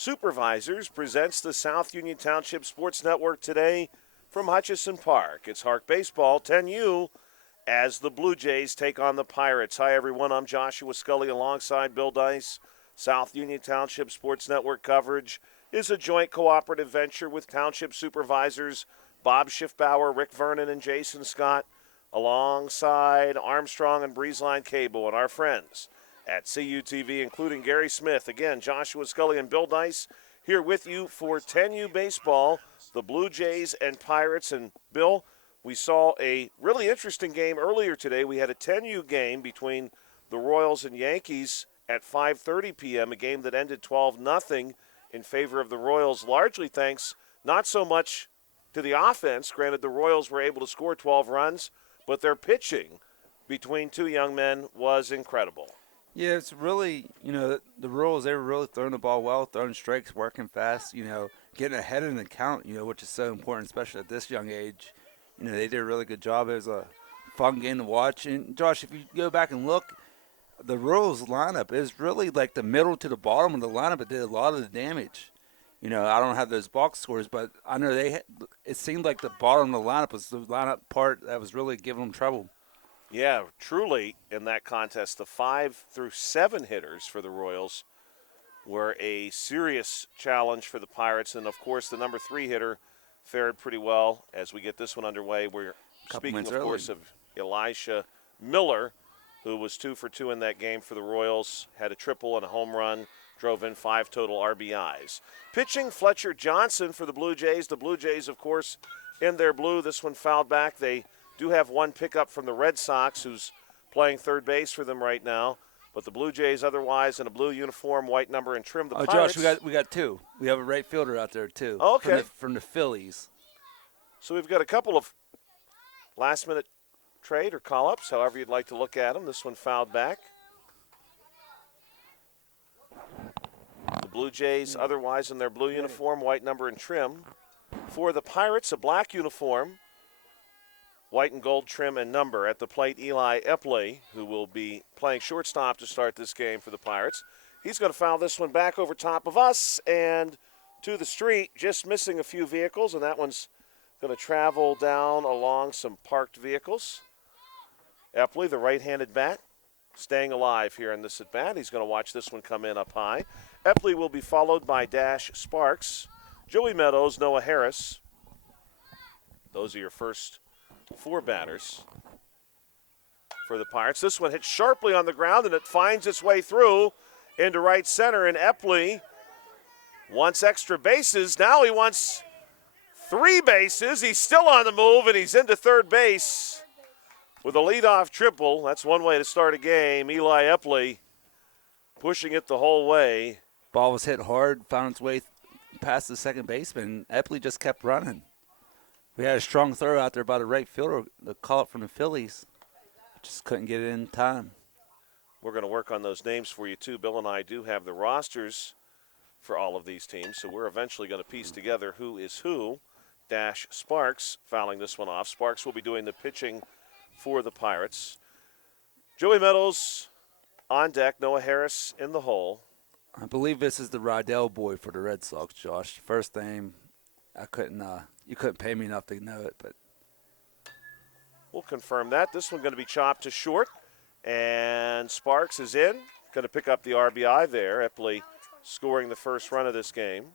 Supervisors presents the South Union Township Sports Network today from Hutchison Park. It's Harc Baseball 10U as the Blue Jays take on the Pirates. Hi, everyone. I'm Joshua Scully alongside Bill Dice. South Union Township Sports Network coverage is a joint cooperative venture with Township Supervisors Bob Schiffbauer, Rick Vernon, and Jason Scott, alongside Armstrong and Breezeline Cable and our friends at CUTV, including Gary Smith. Again, Joshua Scully and Bill Dice here with you for 10U Baseball, the Blue Jays and Pirates. And, Bill, we saw a really interesting game earlier today. We had a 10U game between the Royals and Yankees at 5:30 p.m., a game that ended 12-0 in favor of the Royals, largely thanks not so much to the offense. Granted, the Royals were able to score 12 runs, but their pitching between two young men was incredible. Yeah, it's really, the Royals, they were really throwing the ball well, throwing strikes, working fast, getting ahead in the count, which is so important, especially at this young age. They did a really good job. It was a fun game to watch. And, Josh, if you go back and look, the Royals lineup is really like the middle to the bottom of the lineup. It did a lot of the damage. I don't have those box scores, but I know it seemed like the bottom of the lineup was the lineup part that was really giving them trouble. Yeah, truly, in that contest, the 5 through 7 hitters for the Royals were a serious challenge for the Pirates. And, of course, the number 3 hitter fared pretty well as we get this one underway. We're speaking, of course, of Elisha Miller, who was 2 for 2 in that game for the Royals, had a triple and a home run, drove in 5 total RBIs. Pitching, Fletcher Johnson for the Blue Jays. The Blue Jays, of course, in their blue. This one fouled back. They do have one pickup from the Red Sox, who's playing third base for them right now. But the Blue Jays otherwise in a blue uniform, white number, and trim. The Pirates. Josh, we got 2. We have a right fielder out there, too. Okay. From the Phillies. So we've got a couple of last-minute trade or call-ups, however you'd like to look at them. This one fouled back. The Blue Jays otherwise in their blue uniform, white number, and trim. For the Pirates, a black uniform, white and gold trim and number. At the plate, Eli Epley, who will be playing shortstop to start this game for the Pirates. He's going to foul this one back over top of us and to the street, just missing a few vehicles, and that one's going to travel down along some parked vehicles. Epley, the right-handed bat, staying alive here in this at-bat. He's going to watch this one come in up high. Epley will be followed by Dash Sparks, Joey Meadows, Noah Harris. Those are your first 4 batters for the Pirates. This one hits sharply on the ground, and it finds its way through into right center, and Epley wants extra bases. Now he wants 3 bases. He's still on the move, and he's into third base with a leadoff triple. That's one way to start a game. Eli Epley pushing it the whole way. Ball was hit hard, found its way past the second baseman. Epley just kept running. We had a strong throw out there by the right fielder, the call-up from the Phillies. Just couldn't get it in time. We're going to work on those names for you, too. Bill and I do have the rosters for all of these teams, so we're eventually going to piece together who is who. Dash Sparks fouling this one off. Sparks will be doing the pitching for the Pirates. Joey Meadows on deck. Noah Harris in the hole. I believe this is the Rydell boy for the Red Sox, Josh. First name, you couldn't pay me enough to know it, but we'll confirm that. This one going to be chopped to short, and Sparks is in. Going to pick up the RBI there. Epley scoring the first run of this game.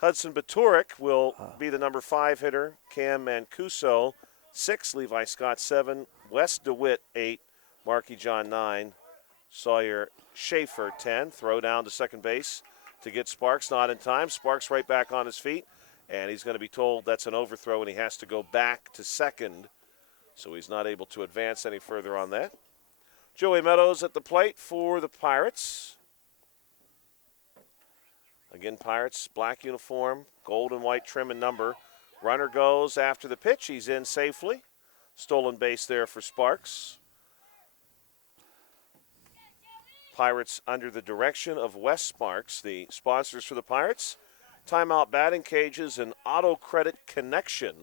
Hudson Baturik will be the number 5 hitter. Cam Mancuso, 6. Levi Scott, 7. Wes DeWitt, 8. Marky John, 9. Sawyer Schaefer, 10. Throw down to second base to get Sparks, not in time. Sparks right back on his feet, and he's going to be told that's an overthrow, and he has to go back to second, so he's not able to advance any further on that. Joey Meadows at the plate for the Pirates. Again, Pirates, black uniform, gold and white trim and number. Runner goes after the pitch. He's in safely. Stolen base there for Sparks. Pirates under the direction of Wes Sparks. The sponsors for the Pirates, Timeout Batting Cages and Auto Credit Connection.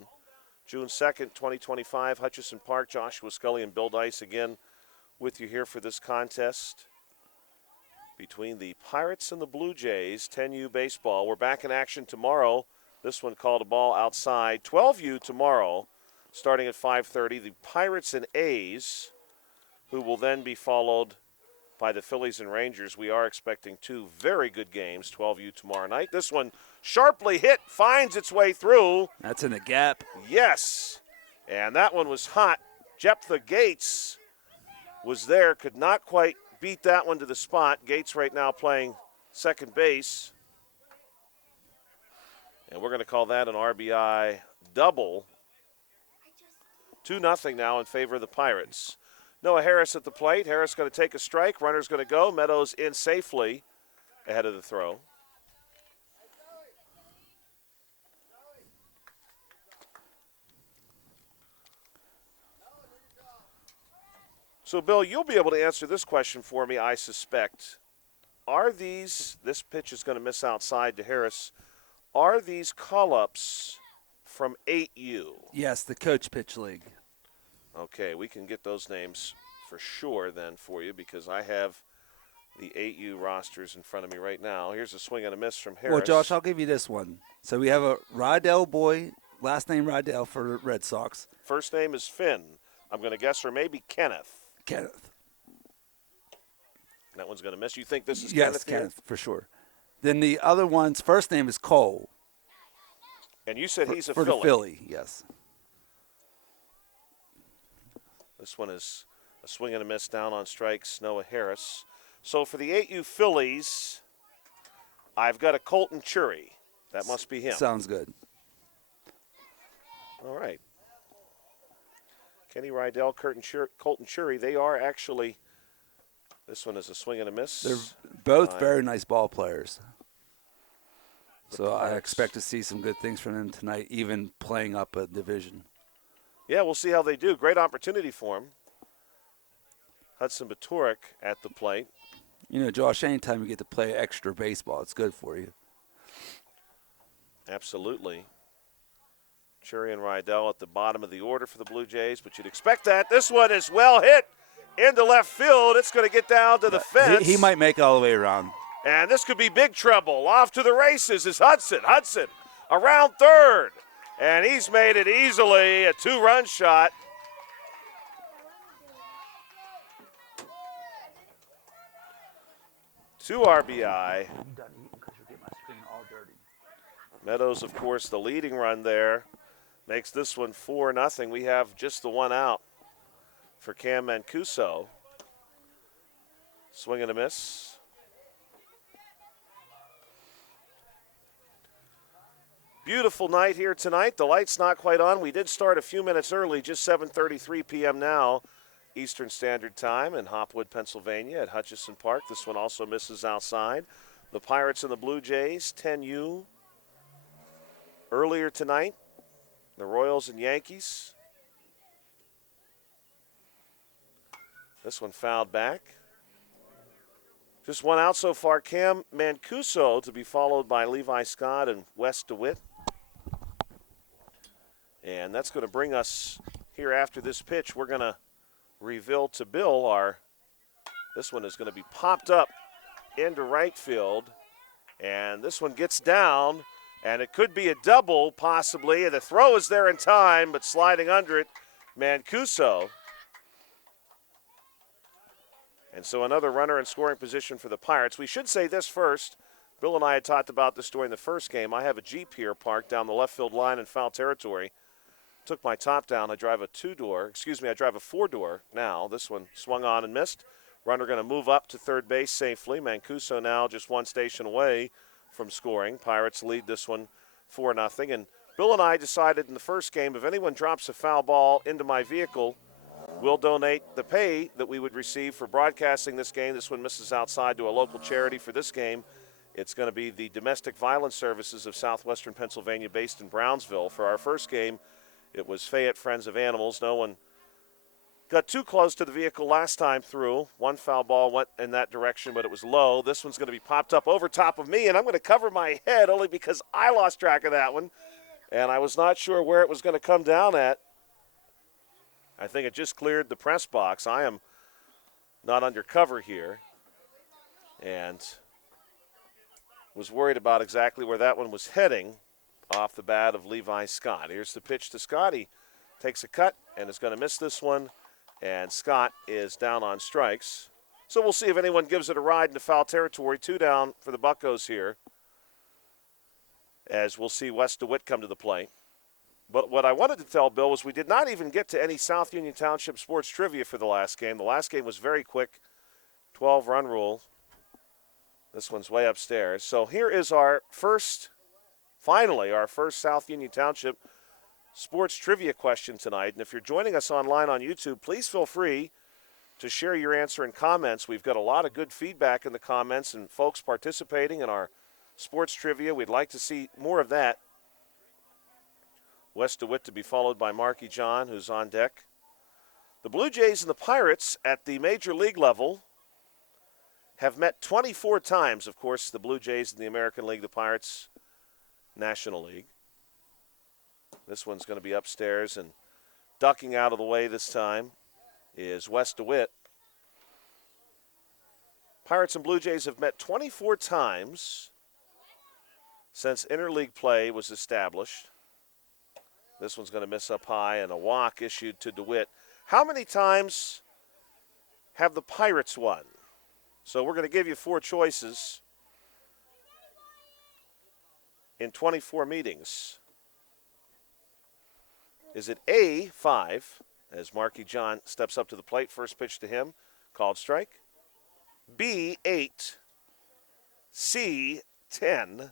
June 2nd, 2025, Hutchison Park. Joshua Scully and Bill Dice again with you here for this contest between the Pirates and the Blue Jays, 10U baseball. We're back in action tomorrow. This one called a ball outside. 12U tomorrow, starting at 5:30. The Pirates and A's, who will then be followed by the Phillies and Rangers. We are expecting two very good games, 12U tomorrow night. This one sharply hit, finds its way through. That's in the gap. Yes, and that one was hot. Jephthah Gates was there, could not quite beat that one to the spot. Gates right now playing second base. And we're going to call that an RBI double. 2-0 now in favor of the Pirates. Noah Harris at the plate. Harris going to take a strike. Runner's going to go. Meadows in safely ahead of the throw. So, Bill, you'll be able to answer this question for me, I suspect. Are these, this pitch is going to miss outside to Harris, are these call-ups from 8U? Yes, the Coach Pitch League. Okay, we can get those names for sure then for you because I have the 8U rosters in front of me right now. Here's a swing and a miss from Harris. Well, Josh, I'll give you this one. So we have a Rydell boy, last name Rydell for the Red Sox. First name is Finn, I'm going to guess, or maybe Kenneth. Kenneth. That one's going to miss. You think this is Yes, Kenneth? Here? Kenneth, for sure. Then the other one's first name is Cole. And you said he's a for Philly. the Philly, yes. This one is a swing and a miss down on strikes, Noah Harris. So for the 8U Phillies, I've got a Colton Chury. That must be him. Sounds good. All right. Kenny Rydell, Colton Chury, they are actually, this one is a swing and a miss. They're both very nice ball players. So I Pirates. expect to see some good things from them tonight, even playing up a division. Yeah, we'll see how they do. Great opportunity for him. Hudson Baturik at the plate. You know, Josh, anytime you get to play extra baseball, it's good for you. Absolutely. Chury and Rydell at the bottom of the order for the Blue Jays, but you'd expect that. This one is well hit into left field. It's going to get down to the fence. He might make it all the way around. And this could be big trouble. Off to the races is Hudson. Hudson around third. And he's made it easily, a two-run shot. Two RBI. Meadows, of course, the leading run there. Makes this one 4-0. We have just the one out for Cam Mancuso. Swing and a miss. Beautiful night here tonight. The light's not quite on. We did start a few minutes early, just 7:33 p.m. now, Eastern Standard Time in Hopwood, Pennsylvania at Hutchison Park. This one also misses outside. The Pirates and the Blue Jays, 10U. Earlier tonight, the Royals and Yankees. This one fouled back. Just one out so far. Cam Mancuso to be followed by Levi Scott and Wes DeWitt. And that's going to bring us here after this pitch. We're going to reveal to Bill this one is going to be popped up into right field. And this one gets down, and it could be a double possibly. The throw is there in time, but sliding under it, Mancuso. And so another runner in scoring position for the Pirates. We should say this first. Bill and I had talked about this during the first game. I have a Jeep here parked down the left field line in foul territory. Took my top down. I drive a four-door now. This one swung on and missed. Runner going to move up to third base safely. Mancuso now just one station away from scoring. Pirates lead this one 4-0. And Bill and I decided in the first game, if anyone drops a foul ball into my vehicle, we'll donate the pay that we would receive for broadcasting this game. This one misses outside to a local charity for this game. It's going to be the Domestic Violence Services of Southwestern Pennsylvania based in Brownsville. For our first game, it was Fayette Friends of Animals. No one got too close to the vehicle last time through. One foul ball went in that direction, but it was low. This one's going to be popped up over top of me, and I'm going to cover my head only because I lost track of that one, and I was not sure where it was going to come down at. I think it just cleared the press box. I am not under cover here. and was worried about exactly where that one was heading off the bat of Levi Scott. Here's the pitch to Scott. He takes a cut and is going to miss this one, and Scott is down on strikes. So we'll see if anyone gives it a ride into foul territory. 2 down for the Buccos here, as we'll see Wes DeWitt come to the plate. But what I wanted to tell Bill was we did not even get to any South Union Township sports trivia for the last game. The last game was very quick, 12-run rule. This one's way upstairs. So here is our first South Union Township sports trivia question tonight. And if you're joining us online on YouTube, please feel free to share your answer in comments. We've got a lot of good feedback in the comments and folks participating in our sports trivia. We'd like to see more of that. Wes DeWitt to be followed by Marky John, who's on deck. The Blue Jays and the Pirates at the major league level have met 24 times. Of course, the Blue Jays in the American League, the Pirates National League. This one's going to be upstairs, and ducking out of the way this time is Wes DeWitt. Pirates and Blue Jays have met 24 times since interleague play was established. This one's going to miss up high, and a walk issued to DeWitt. How many times have the Pirates won? So we're going to give you 4 choices in 24 meetings. Is it A, 5, as Marky John steps up to the plate, first pitch to him, called strike. B, 8, C, 10,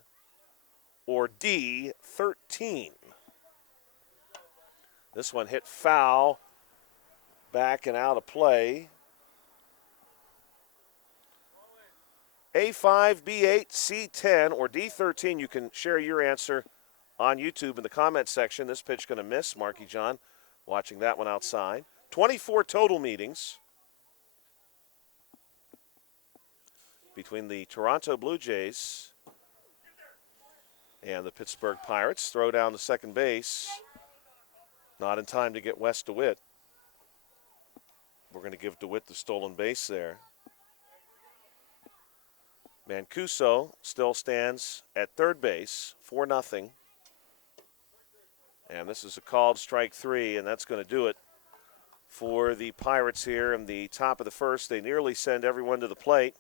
or D, 13? This one hit foul, back and out of play. A5, B8, C10, or D13. You can share your answer on YouTube in the comment section. This pitch going to miss. Marky John watching that one outside. 24 total meetings between the Toronto Blue Jays and the Pittsburgh Pirates. Throw down to second base. Not in time to get Wes DeWitt. We're going to give DeWitt the stolen base there. Mancuso still stands at third base, 4-0. And this is a called strike 3, and that's going to do it for the Pirates here in the top of the first. They nearly send everyone to the plate.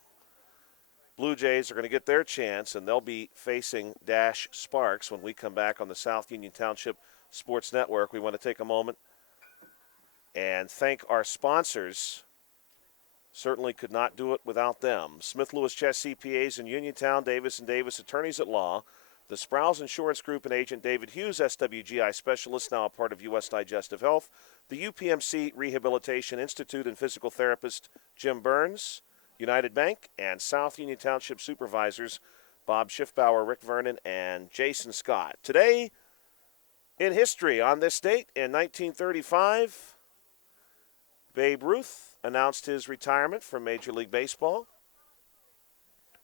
Blue Jays are going to get their chance, and they'll be facing Dash Sparks when we come back on the South Union Township Sports Network. We want to take a moment and thank our sponsors. Certainly could not do it without them. Smith Lewis Chess CPAs in Uniontown, Davis & Davis Attorneys at Law, the Sprouse Insurance Group and agent David Hughes, SWGI Specialist, now a part of U.S. Digestive Health, the UPMC Rehabilitation Institute and physical therapist Jim Burns, United Bank, and South Union Township Supervisors Bob Schiffbauer, Rick Vernon, and Jason Scott. Today in history, on this date in 1935, Babe Ruth announced his retirement from Major League Baseball.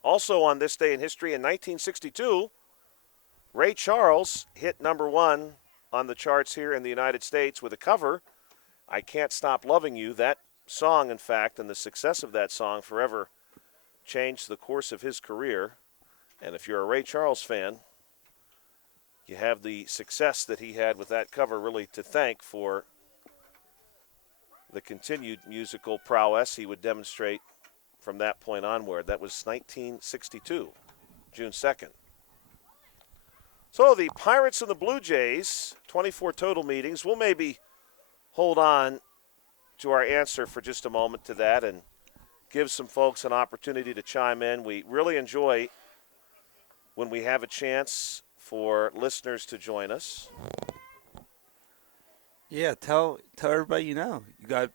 Also on this day in history in 1962, Ray Charles hit #1 on the charts here in the United States with a cover, I Can't Stop Loving You. That song, in fact, and the success of that song forever changed the course of his career. And if you're a Ray Charles fan, you have the success that he had with that cover really to thank for the continued musical prowess he would demonstrate from that point onward. That was 1962, June 2nd. So the Pirates and the Blue Jays, 24 total meetings. We'll maybe hold on to our answer for just a moment to that and give some folks an opportunity to chime in. We really enjoy when we have a chance for listeners to join us. Yeah, tell everybody you know. You got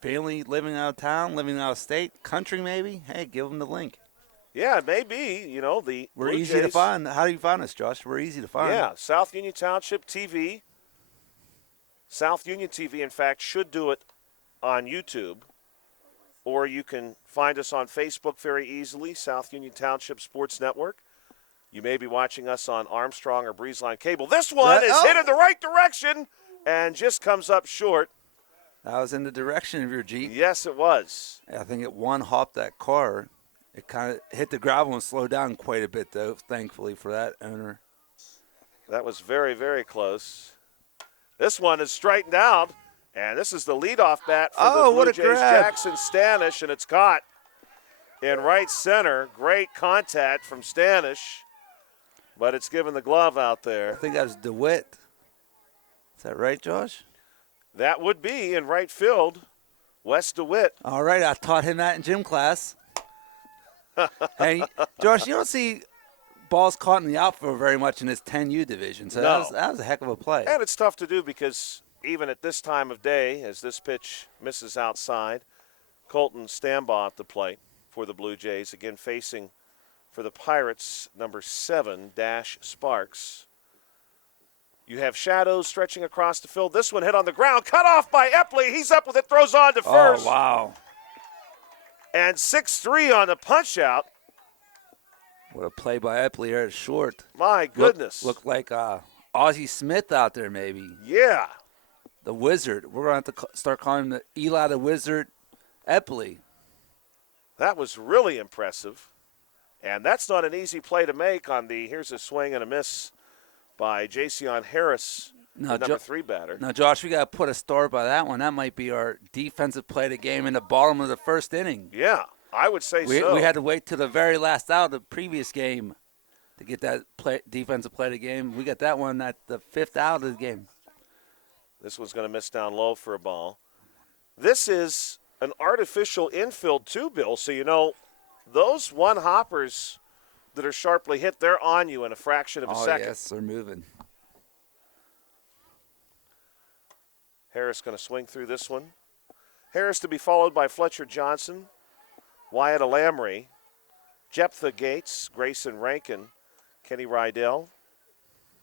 family living out of town, living out of state, country maybe. Hey, give them the link. Yeah, it may be. You know, the We're Blue easy Jays, to find. How do you find us, Josh? We're easy to find. Yeah, South Union Township TV. South Union TV, in fact, should do it on YouTube. Or you can find us on Facebook very easily, South Union Township Sports Network. You may be watching us on Armstrong or Breezeline Cable. This one is hit in the right direction and just comes up short. That was in the direction of your Jeep. Yes, it was. I think it one-hopped that car It kind of hit the gravel and slowed down quite a bit, though, thankfully for that owner. That was very, very close. This one is straightened out, and this is the leadoff bat for the What Blue a Jays, grab. Jackson Stanish, and it's caught in right center. Great contact from Stanish, but it's given the glove out I there. think that was DeWitt. Is that right, Josh? That would be in right field, Wes DeWitt. All right, I taught him that in gym class. Hey, Josh, you don't see balls caught in the outfield very much in this 10U division, so No. that was a heck of a play. And it's tough to do because even at this time of day, as this pitch misses outside, Colton Stambaugh at the plate for the Blue Jays, again facing for the Pirates, number 7, Dash Sparks. You have shadows stretching across the field. This one hit on the ground, cut off by Epley. He's up with it, throws on to first. Oh, wow. And 6-3 on the punch out. What a play by Epley here at short. My goodness. Looked like Ozzie Smith out there maybe. Yeah. The Wizard. We're going to have to start calling him the Eli the Wizard Epley. That was really impressive. And that's not an easy play to make on the, here's a swing and a miss by Jason Harris, the number 3 batter. Now, Josh, we got to put a star by that one. That might be our defensive play of the game in the bottom of the first inning. Yeah, I would say so. We had to wait till the very last out of the previous game to get that defensive play of the game. We got that one at the 5th out of the game. This one's going to miss down low for a ball. This is an artificial infield too, Bill. So, you know, those one hoppers that are sharply hit, they're on you in a fraction of a second. Oh, yes, they're moving. Harris going to swing through this one. Harris to be followed by Fletcher Johnson, Wyatt Alamry, Jephthah Gates, Grayson Rankin, Kenny Rydell,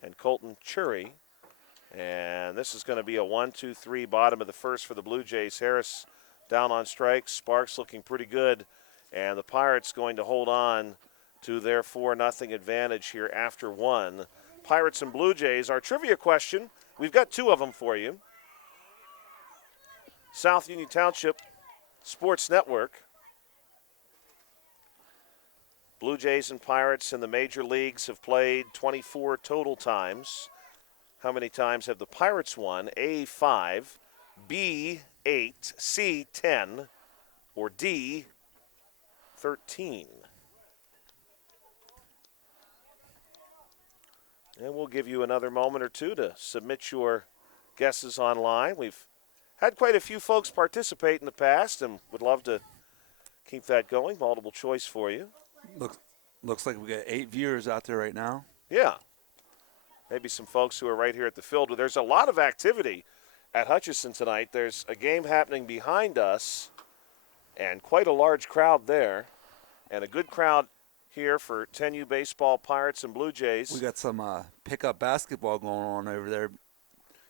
and Colton Chury. And this is going to be a 1-2-3 bottom of the first for the Blue Jays. Harris down on strikes. Sparks looking pretty good. And the Pirates going to hold on to their 4-0 advantage here after one. Pirates and Blue Jays. Our trivia question, we've got 2 of them for you. South Union Township Sports Network. Blue Jays and Pirates in the major leagues have played 24 total times. How many times have the Pirates won? A, 5, B, 8, C, 10, or D, 13? And we'll give you another moment or two to submit your guesses online. We've had quite a few folks participate in the past and would love to keep that going. Multiple choice for you. Looks like we got 8 viewers out there right now. Yeah. Maybe some folks who are right here at the field. There's a lot of activity at Hutchison tonight. There's a game happening behind us and quite a large crowd there and a good crowd here for 10U baseball, Pirates and Blue Jays. We got some pickup basketball going on over there.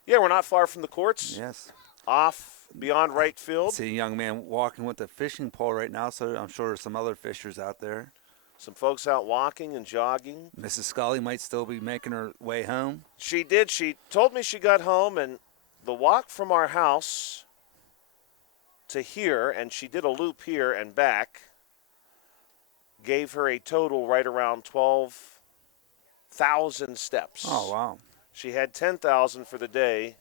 Yeah, we're not far from the courts. Yes. Off beyond right field. See a young man walking with a fishing pole right now, so I'm sure there's some other fishers out there. Some folks out walking and jogging. Mrs. Scully might still be making her way home. She did. She told me she got home, and the walk from our house to here, and she did a loop here and back, gave her a total right around 12,000 steps. Oh, wow. She had 10,000 for the day.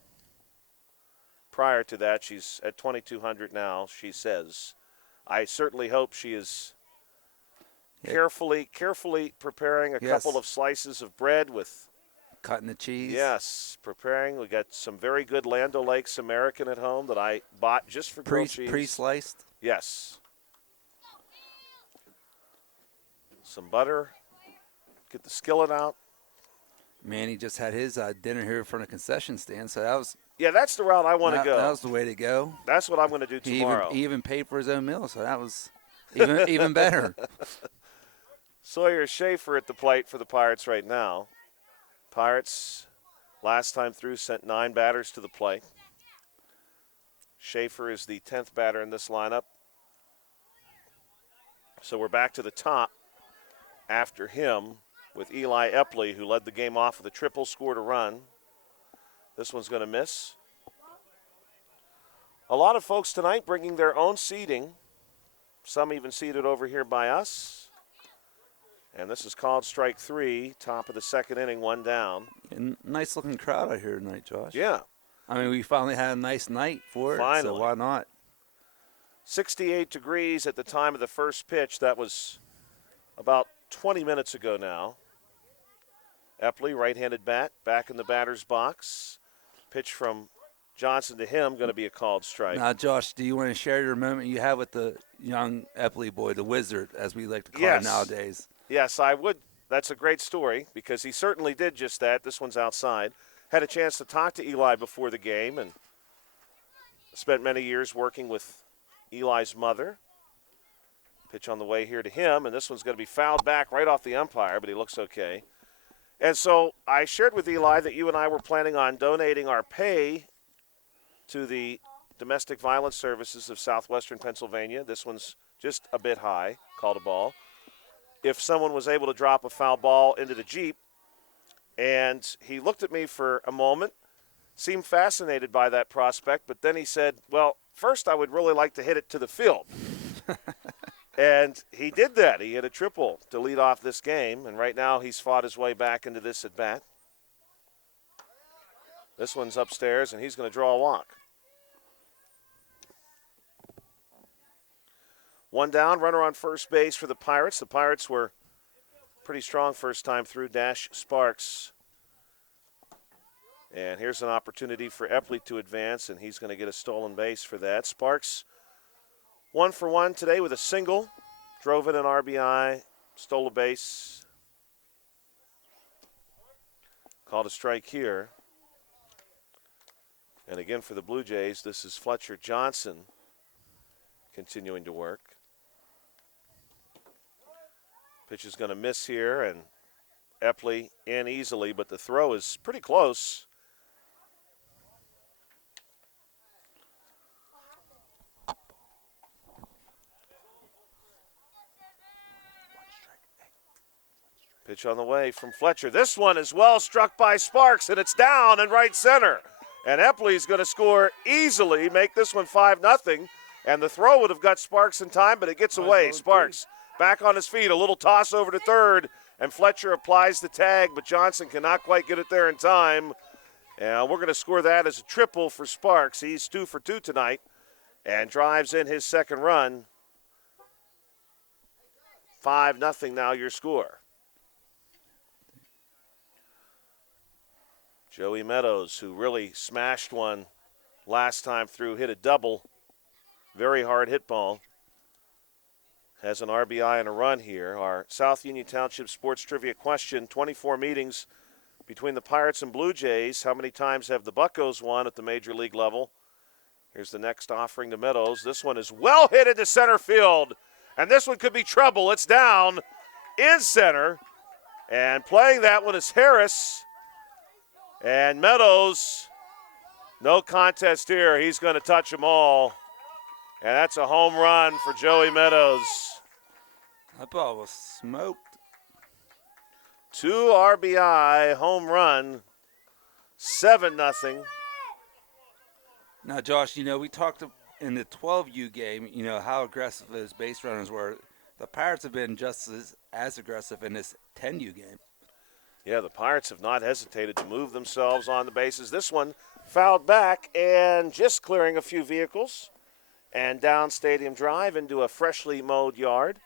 Prior to that, she's at 2,200 now, she says. I certainly hope she is carefully preparing a couple of slices of bread with cutting the cheese. Yes, preparing. We got some very good Land O'Lakes American at home that I bought just for grilled cheese. Pre-sliced? Yes. Some butter. Get the skillet out. Manny just had his dinner here from a concession stand, so that was. Yeah, that's the route I want to go. That was the way to go. That's what I'm going to do tomorrow. He even paid for his own meal, so that was even better. Sawyer Schaefer at the plate for the Pirates right now. Pirates, last time through, sent 9 batters to the plate. Schaefer is the 10th batter in this lineup. So we're back to the top after him with Eli Epley, who led the game off with a triple, scored a run. This one's going to miss. A lot of folks tonight bringing their own seating. Some even seated over here by us. And this is called strike 3, top of the second inning, 1 down. And nice looking crowd out here tonight, Josh. Yeah, I mean, we finally had a nice night for it, so Finally. why not? 68 degrees at the time of the first pitch. That was about 20 minutes ago now. Epley, right-handed bat, back in the batter's box. Pitch from Johnson to him, going to be a called strike. Now, Josh, do you want to share your moment you had with the young Epley boy, the wizard, as we like to call him Yes. nowadays? Yes, I would. That's a great story because he certainly did just that. This one's outside. Had a chance to talk to Eli before the game and spent many years working with Eli's mother. Pitch on the way here to him, and this one's going to be fouled back right off the umpire, but he looks okay. And so I shared with Eli that you and I were planning on donating our pay to the Domestic Violence Services of Southwestern Pennsylvania. This one's just a bit high, called a ball. If someone was able to drop a foul ball into the Jeep, and he looked at me for a moment, seemed fascinated by that prospect, but then he said, well, first I would really like to hit it to the field. And he did that. He hit a triple to lead off this game, and right now he's fought his way back into this at-bat. This one's upstairs, and he's going to draw a walk. 1 down, runner on first base for the Pirates. The Pirates were pretty strong first time through. Dash Sparks. And here's an opportunity for Epley to advance, and he's going to get a stolen base for that. Sparks 1 for 1 today with a single. Drove in an RBI, stole a base. Called a strike here. And again for the Blue Jays, this is Fletcher Johnson continuing to work. Pitch is going to miss here, and Epley in easily, but the throw is pretty close. Pitch on the way from Fletcher. This one is well struck by Sparks, and it's down in right center. And Epley's going to score easily, make this one 5-0. And the throw would have got Sparks in time, but it gets away. Sparks back on his feet, a little toss over to third, and Fletcher applies the tag, but Johnson cannot quite get it there in time. And we're going to score that as a triple for Sparks. He's 2 for 2 tonight and drives in his second run. 5-0 now your score. Joey Meadows, who really smashed one last time through, hit a double. Very hard hit ball. Has an RBI and a run here. Our South Union Township Sports Trivia question, 24 meetings between the Pirates and Blue Jays. How many times have the Buccos won at the major league level? Here's the next offering to Meadows. This one is well hit into center field. And this one could be trouble. It's down in center. And playing that one is Harris. And Meadows, no contest here. He's going to touch them all. And that's a home run for Joey Meadows. That ball was smoked. 2 RBI home run, 7-0. Now, Josh, we talked in the 12U game, how aggressive those base runners were. The Pirates have been just as aggressive in this 10U game. Yeah, the Pirates have not hesitated to move themselves on the bases. This one fouled back and just clearing a few vehicles and down Stadium Drive into a freshly mowed yard.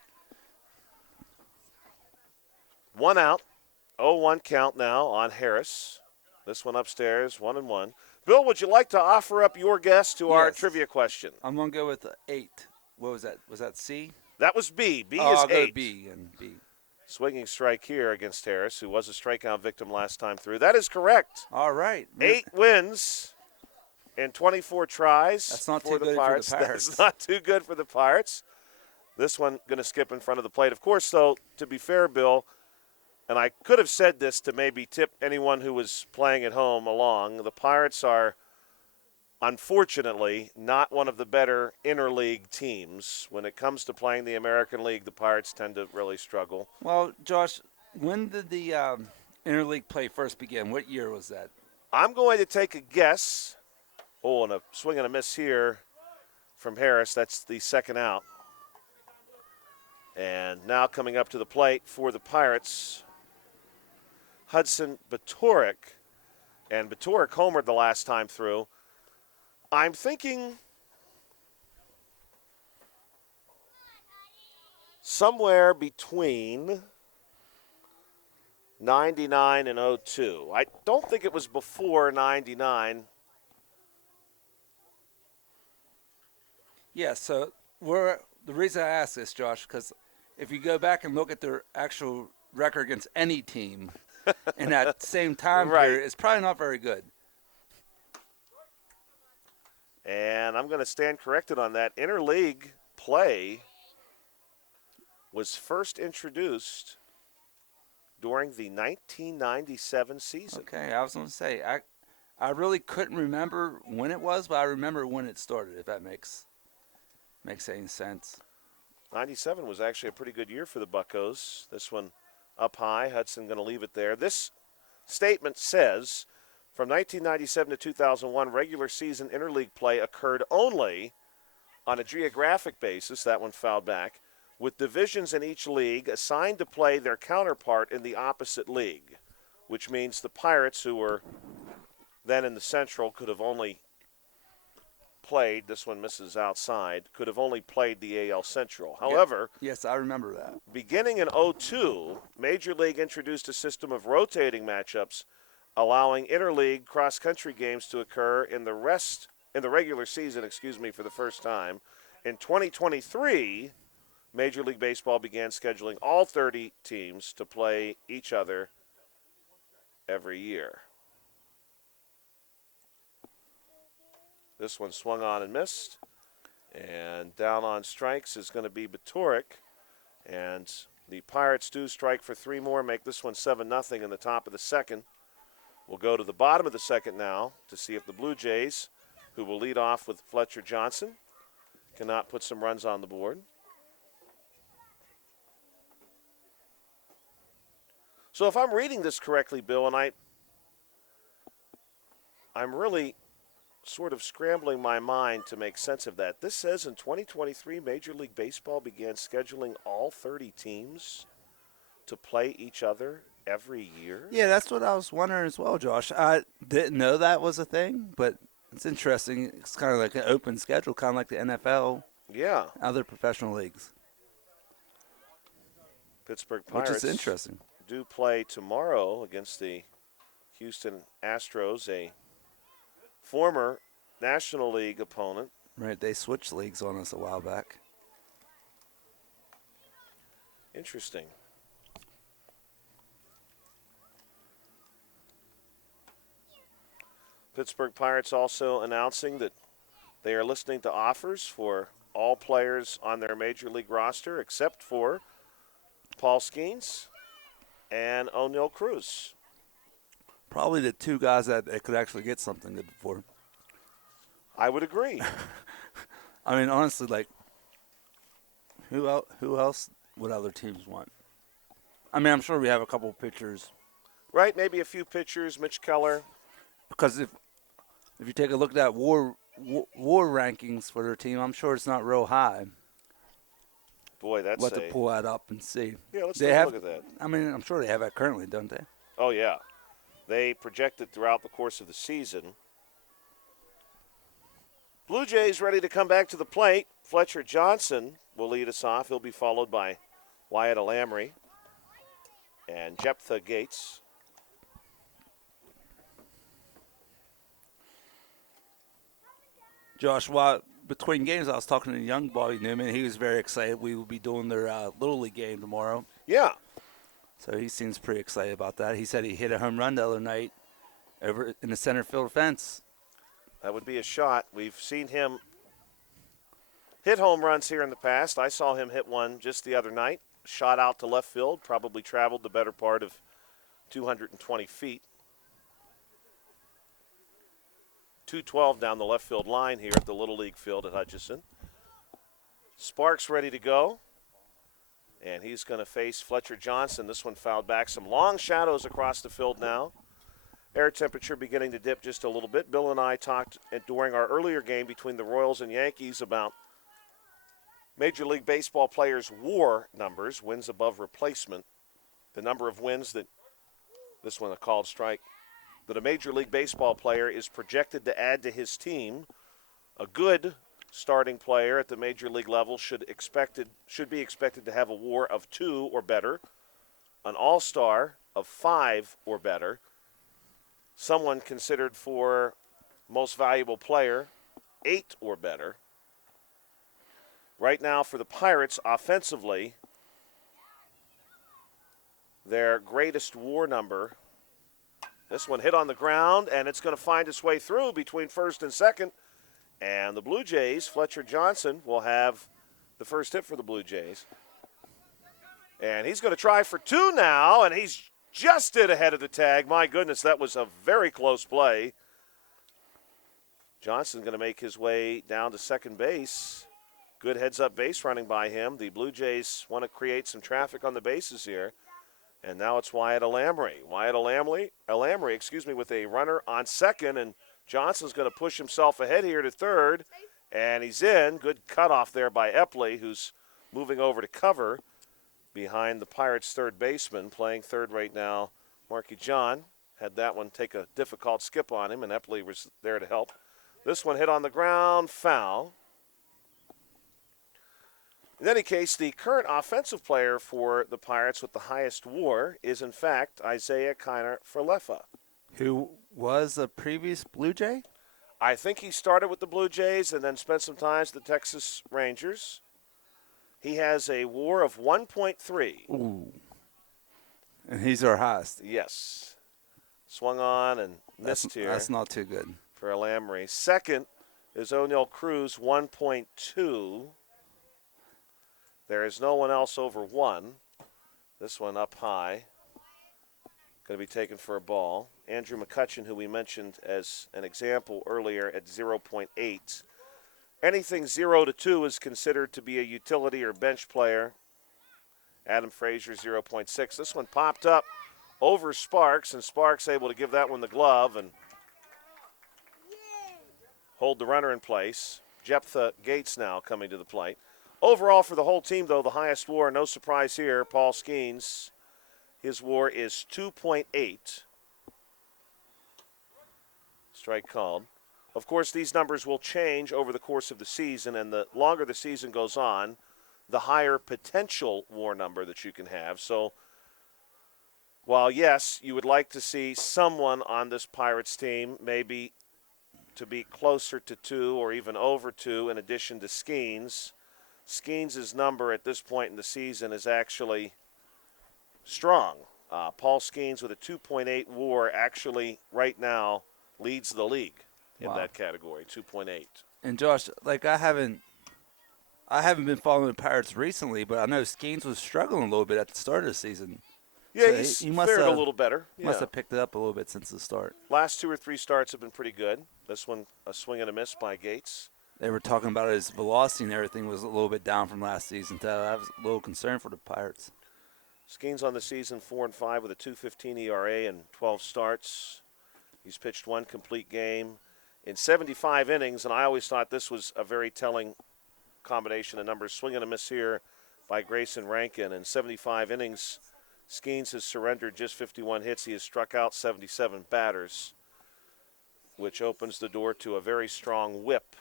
1 out, 0-1 count now on Harris. This one upstairs, 1-1. Bill, would you like to offer up your guess to our trivia question? I'm going to go with 8. What was that? Was that C? That was B. B is I'll 8. go B and B. Swinging strike here against Harris, who was a strikeout victim last time through. That is correct. All right. 8 wins in 24 tries. That's not for too the good Pirates. for the Pirates. That's not too good for the Pirates. This one going to skip in front of the plate. Of course, though, to be fair, Bill, and I could have said this to maybe tip anyone who was playing at home along, the Pirates are unfortunately not one of the better interleague teams. When it comes to playing the American League, the Pirates tend to really struggle. Well, Josh, when did the interleague play first begin? What year was that? I'm going to take a guess. Oh, and a swing and a miss here from Harris. That's the second out. And now coming up to the plate for the Pirates, Hudson Batorik. And Batorik homered the last time through. I'm thinking somewhere between 99 and 02. I don't think it was before 99. Yeah, so the reason I ask this, Josh, because if you go back and look at their actual record against any team in that same time Right. period, it's probably not very good. And I'm going to stand corrected on that. Interleague play was first introduced during the 1997 season. Okay, I was going to say, I really couldn't remember when it was, but I remember when it started, if that makes any sense. 97 was actually a pretty good year for the Buccos. This one up high. Hudson going to leave it there. This statement says, from 1997 to 2001, regular season interleague play occurred only on a geographic basis. That one fouled back. With divisions in each league assigned to play their counterpart in the opposite league, which means the Pirates, who were then in the Central, could have only played, this one misses outside, could have only played the AL Central. However, yes, I remember that. beginning in 02, Major League introduced a system of rotating matchups, allowing interleague cross-country games to occur in the regular season, for the first time. In 2023, Major League Baseball began scheduling all 30 teams to play each other every year. This one swung on and missed. And down on strikes is going to be Batorik. And the Pirates do strike for 3 more, make this one 7-0 in the top of the second. We'll go to the bottom of the second now to see if the Blue Jays, who will lead off with Fletcher Johnson, cannot put some runs on the board. So if I'm reading this correctly, Bill, and I'm really sort of scrambling my mind to make sense of that. This says in 2023, Major League Baseball began scheduling all 30 teams to play each other every year? Yeah, that's what I was wondering as well, Josh. I didn't know that was a thing, but it's interesting. It's kind of like an open schedule, kind of like the NFL, Yeah. other professional leagues. Pittsburgh Pirates, which is interesting, do play tomorrow against the Houston Astros, a former National League opponent. Right, they switched leagues on us a while back. Interesting. Pittsburgh Pirates also announcing that they are listening to offers for all players on their Major League roster except for Paul Skeens and O'Neill Cruz. Probably the 2 guys that they could actually get something good for. I would agree. I mean, honestly, like, who else would other teams want? I mean, I'm sure we have a couple of pitchers. Right, maybe a few pitchers, Mitch Keller. Because if you take a look at that WAR rankings for their team, I'm sure it's not real high. Boy, that's to pull that up and see. Yeah, let's take a look at that. I mean, I'm sure they have that currently, don't they? Oh, yeah. They projected throughout the course of the season. Blue Jays ready to come back to the plate. Fletcher Johnson will lead us off. He'll be followed by Wyatt Alamry and Jephthah Gates. Josh, between games, I was talking to young Bobby Newman. He was very excited. We will be doing their Little League game tomorrow. Yeah. So he seems pretty excited about that. He said he hit a home run the other night over in the center field fence. That would be a shot. We've seen him hit home runs here in the past. I saw him hit one just the other night. Shot out to left field, probably traveled the better part of 220 feet. 212 down the left field line here at the Little League field at Hutchison. Sparks ready to go. And he's going to face Fletcher Johnson. This one fouled back. Some long shadows across the field now. Air temperature beginning to dip just a little bit. Bill and I talked during our earlier game between the Royals and Yankees about Major League Baseball players' WAR numbers, wins above replacement, the number of wins that, this one a called strike, that a Major League Baseball player is projected to add to his team. A good starting player at the Major League level should be expected to have a WAR of 2 or better, an all-star of 5 or better, someone considered for most valuable player, 8 or better. Right now for the Pirates, offensively, their greatest WAR number, this one hit on the ground, and it's going to find its way through between first and second. And the Blue Jays, Fletcher Johnson, will have the first hit for the Blue Jays. And he's going to try for 2 now, and he's just did ahead of the tag. My goodness, that was a very close play. Johnson going to make his way down to second base. Good heads-up base running by him. The Blue Jays want to create some traffic on the bases here. And now it's Wyatt Alamry. Alamry, with a runner on second, and Johnson's going to push himself ahead here to third, and he's in. Good cutoff there by Epley, who's moving over to cover behind the Pirates' third baseman. Playing third right now, Marky John. Had that one take a difficult skip on him, and Epley was there to help. This one hit on the ground, foul. In any case, the current offensive player for the Pirates with the highest WAR is, in fact, Isaiah Kiner-Falefa. Who was a previous Blue Jay? I think he started with the Blue Jays and then spent some time with the Texas Rangers. He has a WAR of 1.3. Ooh. And he's our highest. Yes. Swung on and missed here. That's not too good. For Alamry. Second is O'Neill Cruz, 1.2. There is no one else over 1. This one up high. Going to be taken for a ball. Andrew McCutchen, who we mentioned as an example earlier, at 0.8. Anything 0 to 2 is considered to be a utility or bench player. Adam Frazier, 0.6. This one popped up over Sparks, and Sparks able to give that one the glove and hold the runner in place. Jephthah Gates now coming to the plate. Overall for the whole team, though, the highest WAR, no surprise here, Paul Skeens. His WAR is 2.8. Strike called. Of course, these numbers will change over the course of the season, and the longer the season goes on, the higher potential WAR number that you can have. So, while, yes, you would like to see someone on this Pirates team maybe to be closer to 2 or even over 2 in addition to Skeens, Skeens' number at this point in the season is actually strong. Paul Skeens with a 2.8 WAR actually right now leads the league in that category, 2.8. And Josh, like I haven't been following the Pirates recently, but I know Skeens was struggling a little bit at the start of the season. Yeah, so he must fared a little better. Must have picked it up a little bit since the start. Last 2 or 3 starts have been pretty good. This one, a swing and a miss by Gates. They were talking about his velocity and everything was a little bit down from last season, so I was a little concerned for the Pirates. Skeens on the season 4-5 with a 2.15 ERA and 12 starts. He's pitched 1 complete game in 75 innings, and I always thought this was a very telling combination of numbers. Swing and a miss here by Grayson Rankin. In 75 innings, Skeens has surrendered just 51 hits. He has struck out 77 batters, which opens the door to a very strong whip.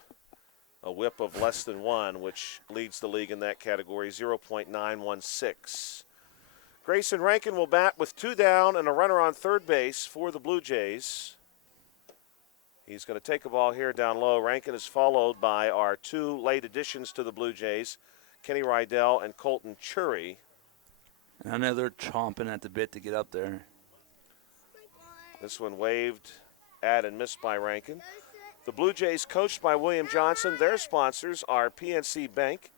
A whip of less than 1, which leads the league in that category, 0.916. Grayson Rankin will bat with 2 down and a runner on third base for the Blue Jays. He's going to take a ball here down low. Rankin is followed by our 2 late additions to the Blue Jays, Kenny Rydell and Colton Chury. And I know they're chomping at the bit to get up there. This one waved at and missed by Rankin. The Blue Jays, coached by William Johnson, their sponsors are PNC Bank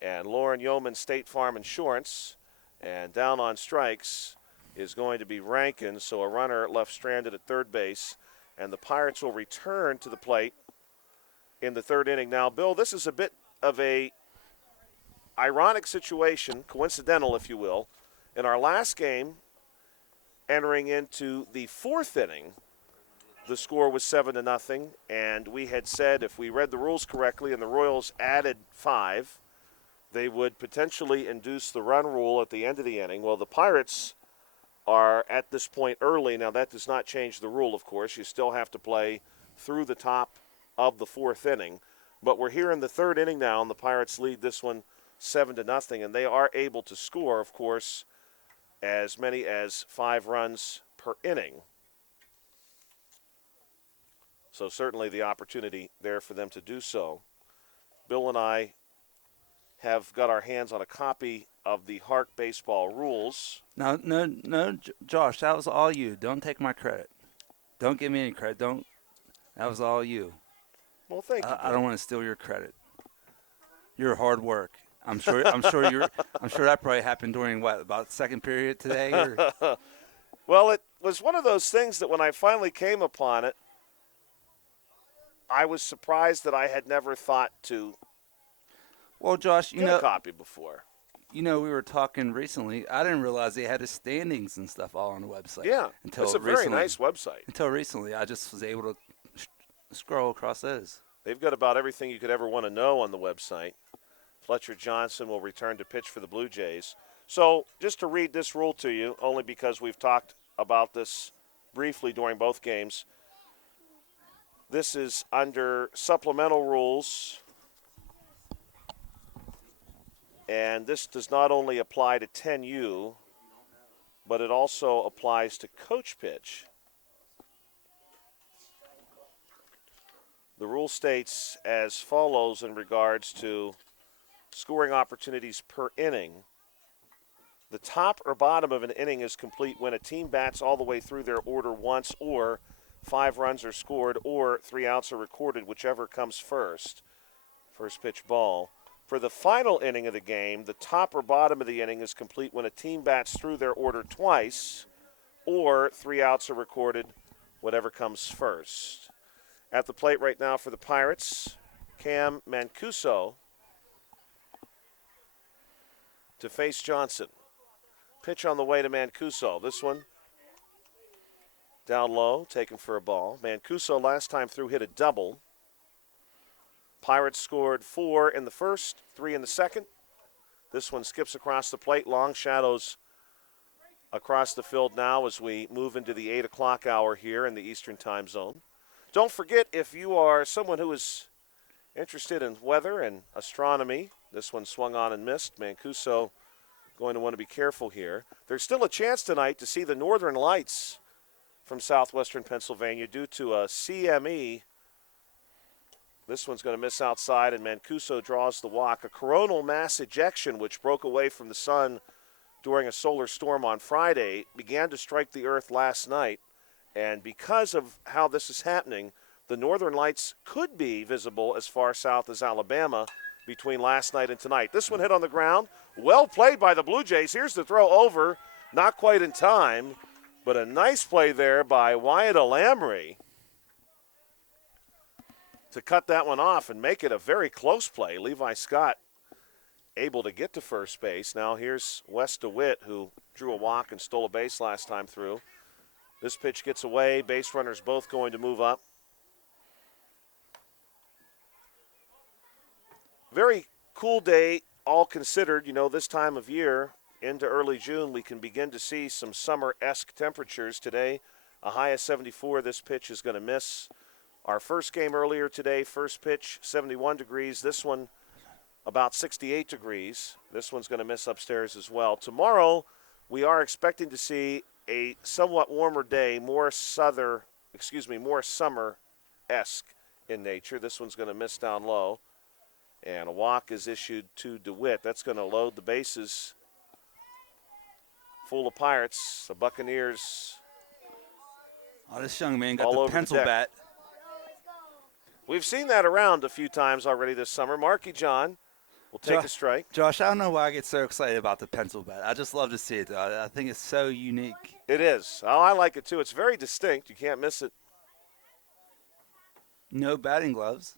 and Lauren Yeoman State Farm Insurance. And down on strikes is going to be Rankin, so a runner left stranded at third base. And the Pirates will return to the plate in the third inning. Now, Bill, this is a bit of a ironic situation, coincidental, if you will. In our last game, entering into the fourth inning, the score was 7-0, and we had said if we read the rules correctly and the Royals added 5, they would potentially induce the run rule at the end of the inning. Well, the Pirates are at this point early. Now, that does not change the rule, of course. You still have to play through the top of the fourth inning. But we're here in the third inning now, and the Pirates lead this one 7-0, and they are able to score, of course, as many as 5 runs per inning. So certainly the opportunity there for them to do so. Bill and I have got our hands on a copy of the Harc baseball rules. No, Josh, that was all you. Don't take my credit. Don't give me any credit. Don't. That was all you. Well, thank you. I don't want to steal your credit. Your hard work. I'm sure that probably happened during about second period today. Or? Well, it was one of those things that when I finally came upon it, I was surprised that I had never thought to Well, Josh, get a copy before. We were talking recently. I didn't realize they had the standings and stuff all on the website. Yeah, it's a very nice website. Until recently, I just was able to scroll across those. They've got about everything you could ever want to know on the website. Fletcher Johnson will return to pitch for the Blue Jays. So just to read this rule to you, only because we've talked about this briefly during both games, this is under supplemental rules, and this does not only apply to 10U, but it also applies to coach pitch. The rule states as follows in regards to scoring opportunities per inning. The top or bottom of an inning is complete when a team bats all the way through their order once, or 5 runs are scored, or 3 outs are recorded, whichever comes first. First pitch ball. For the final inning of the game, the top or bottom of the inning is complete when a team bats through their order twice, or 3 outs are recorded, whatever comes first. At the plate right now for the Pirates, Cam Mancuso to face Johnson. Pitch on the way to Mancuso. This one down low, taken for a ball. Mancuso last time through hit a double. Pirates scored 4 in the first, 3 in the second. This one skips across the plate. Long shadows across the field now as we move into the 8 o'clock hour here in the Eastern time zone. Don't forget, if you are someone who is interested in weather and astronomy, this one swung on and missed. Mancuso going to want to be careful here. There's still a chance tonight to see the northern lights from southwestern Pennsylvania due to a CME. This one's going to miss outside, and Mancuso draws the walk. A coronal mass ejection, which broke away from the sun during a solar storm on Friday, began to strike the earth last night. And because of how this is happening, the northern lights could be visible as far south as Alabama between last night and tonight. This one hit on the ground. Well played by the Blue Jays. Here's the throw over. Not quite in time, but a nice play there by Wyatt Alamry to cut that one off and make it a very close play. Levi Scott able to get to first base. Now here's Wes DeWitt, who drew a walk and stole a base last time through. This pitch gets away. Base runners both going to move up. Very cool day, all considered. This time of year, into early June, we can begin to see some summer-esque temperatures. Today, a high of 74. This pitch is going to miss. Our first game earlier today, first pitch, 71 degrees. This one, about 68 degrees. This one's going to miss upstairs as well. Tomorrow, we are expecting to see a somewhat warmer day, more summer-esque in nature. This one's going to miss down low. And a walk is issued to DeWitt. That's going to load the bases full of Pirates. The Buccaneers. Oh, this young man got all the pencil the bat. We've seen that around a few times already this summer. Marky John will take a strike. Josh, I don't know why I get so excited about the pencil bat. I just love to see it, though. I think it's so unique. It is. Oh, I like it, too. It's very distinct. You can't miss it. No batting gloves.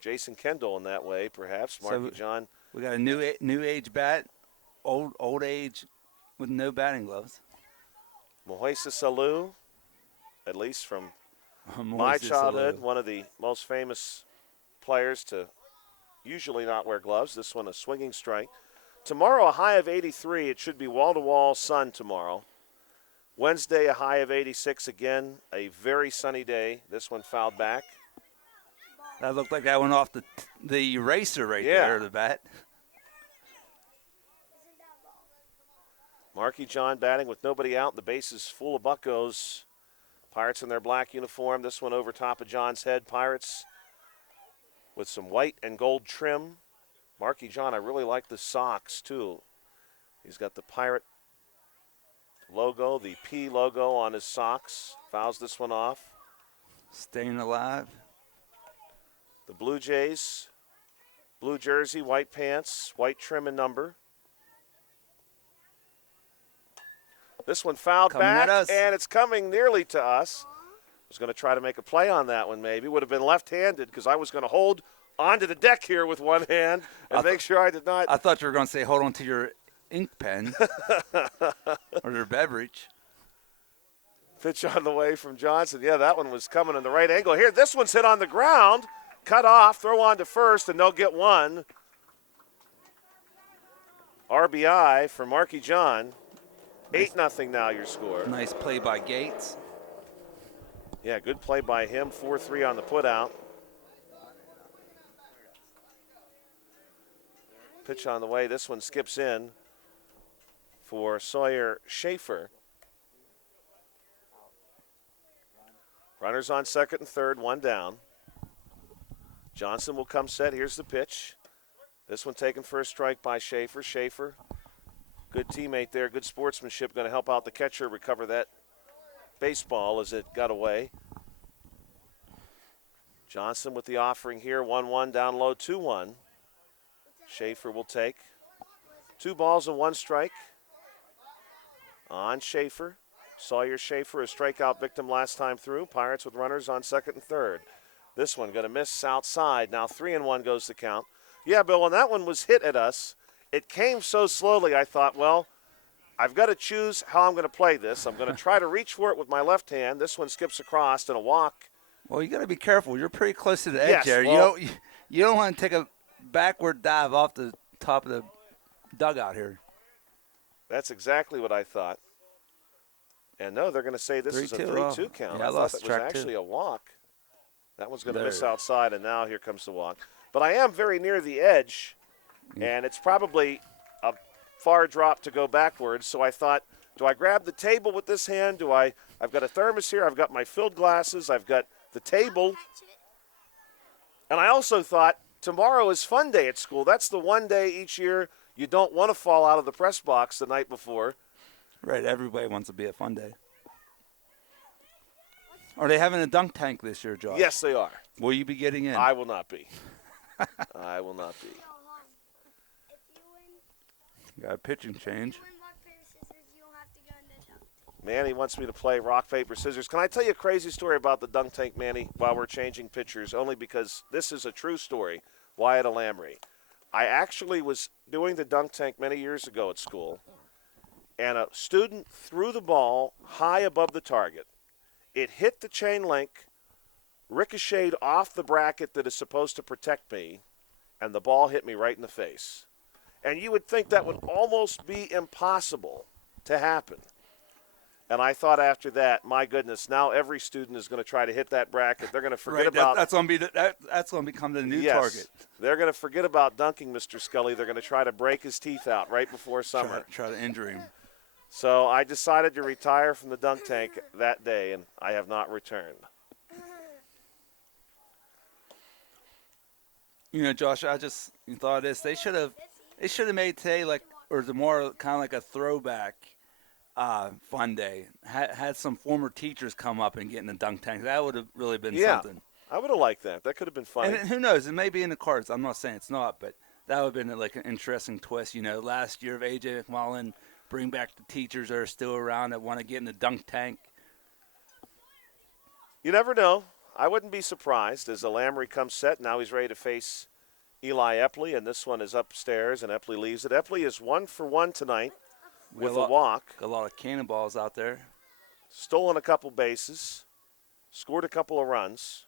Jason Kendall in that way, perhaps. Marky John. We got a new age bat, old age with no batting gloves. Moises Alou, at least from my childhood, one of the most famous players to usually not wear gloves. This one a swinging strike. Tomorrow a high of 83. It should be wall-to-wall sun tomorrow. Wednesday a high of 86 again. A very sunny day. This one fouled back. That looked like that went off the eraser right Yeah. there, the bat. Marky John batting with nobody out. The base is full of buckos. Pirates in their black uniform. This one over top of John's head. Pirates with some white and gold trim. Marky John, I really like the socks too. He's got the Pirate logo, the P logo on his socks. Fouls this one off. Staying alive. The Blue Jays, blue jersey, white pants, white trim and number. This one fouled Coming back, at us. and it's coming nearly to us. I was going to try to make a play on that one maybe. Would have been left-handed because I was going to hold onto the deck here with one hand and make sure I did not. I thought you were going to say hold on to your ink pen or your beverage. Pitch on the way from Johnson. Yeah, that one was coming in the right angle. Here, this one's hit on the ground. Cut off, throw on to first, and they'll get one. RBI for Marky John. 8-0 now your score. Nice play by Gates. Yeah, good play by him. 4-3 on the putout. Pitch on the way. This one skips in for Sawyer Schaefer. Runners on second and third, one down. Johnson will come set. Here's the pitch. This one taken for a strike by Schaefer. Schaefer, good teammate there, good sportsmanship, going to help out the catcher recover that baseball as it got away. Johnson with the offering here, 1-1 down low, 2-1. Schaefer will take 2 balls and 1 strike on Schaefer. Sawyer Schaefer, a strikeout victim last time through. Pirates with runners on second and third. This one going to miss outside. Now 3-1 goes the count. Yeah, Bill, when that one was hit at us, it came so slowly I thought, well, I've got to choose how I'm going to play this. I'm going to try to reach for it with my left hand. This one skips across and a walk. Well, you got to be careful. You're pretty close to the edge Yes, there. well, You don't want to take a backward dive off the top of the dugout here. That's exactly what I thought. And no, they're going to say this is a 3-2 count. Yeah, I thought it was actually a walk. That one's going to miss outside, and now here comes the walk. But I am very near the edge, and it's probably a far drop to go backwards. So I thought, do I grab the table with this hand? I've got a thermos here. I've got my filled glasses. I've got the table. And I also thought, tomorrow is fun day at school. That's the one day each year you don't want to fall out of the press box the night before. Right, everybody wants to be a fun day. Are they having a dunk tank this year, Josh? Yes, they are. Will you be getting in? I will not be. I will not be. Got a pitching change. Manny wants me to play rock, paper, scissors. Can I tell you a crazy story about the dunk tank, Manny, while we're changing pitchers? Only because this is a true story. Wyatt Alamry. I actually was doing the dunk tank many years ago at school, and a student threw the ball high above the target. It hit the chain link, ricocheted off the bracket that is supposed to protect me, and the ball hit me right in the face. And you would think that would almost be impossible to happen. And I thought after that, my goodness, now every student is going to try to hit that bracket. They're going to forget about that's going to become the new target. They're going to forget about dunking Mr. Scully. They're going to try to break his teeth out right before summer. Try to injure him. So I decided to retire from the dunk tank that day, and I have not returned. You know, Josh, I just thought of this. They should have made today the more kind of like a throwback fun day. Had some former teachers come up and get in the dunk tank. That would have really been something. I would have liked that. That could have been fun. And who knows? It may be in the cards. I'm not saying it's not, but that would have been like an interesting twist. You know, last year of A.J. McMullen, bring back the teachers that are still around that want to get in the dunk tank. You never know. I wouldn't be surprised as Alamry comes set. Now he's ready to face Eli Epley, and this one is upstairs, and Epley leaves it. Epley is 1 for 1 tonight with a walk. A lot of cannonballs out there. Stolen a couple bases. Scored a couple of runs.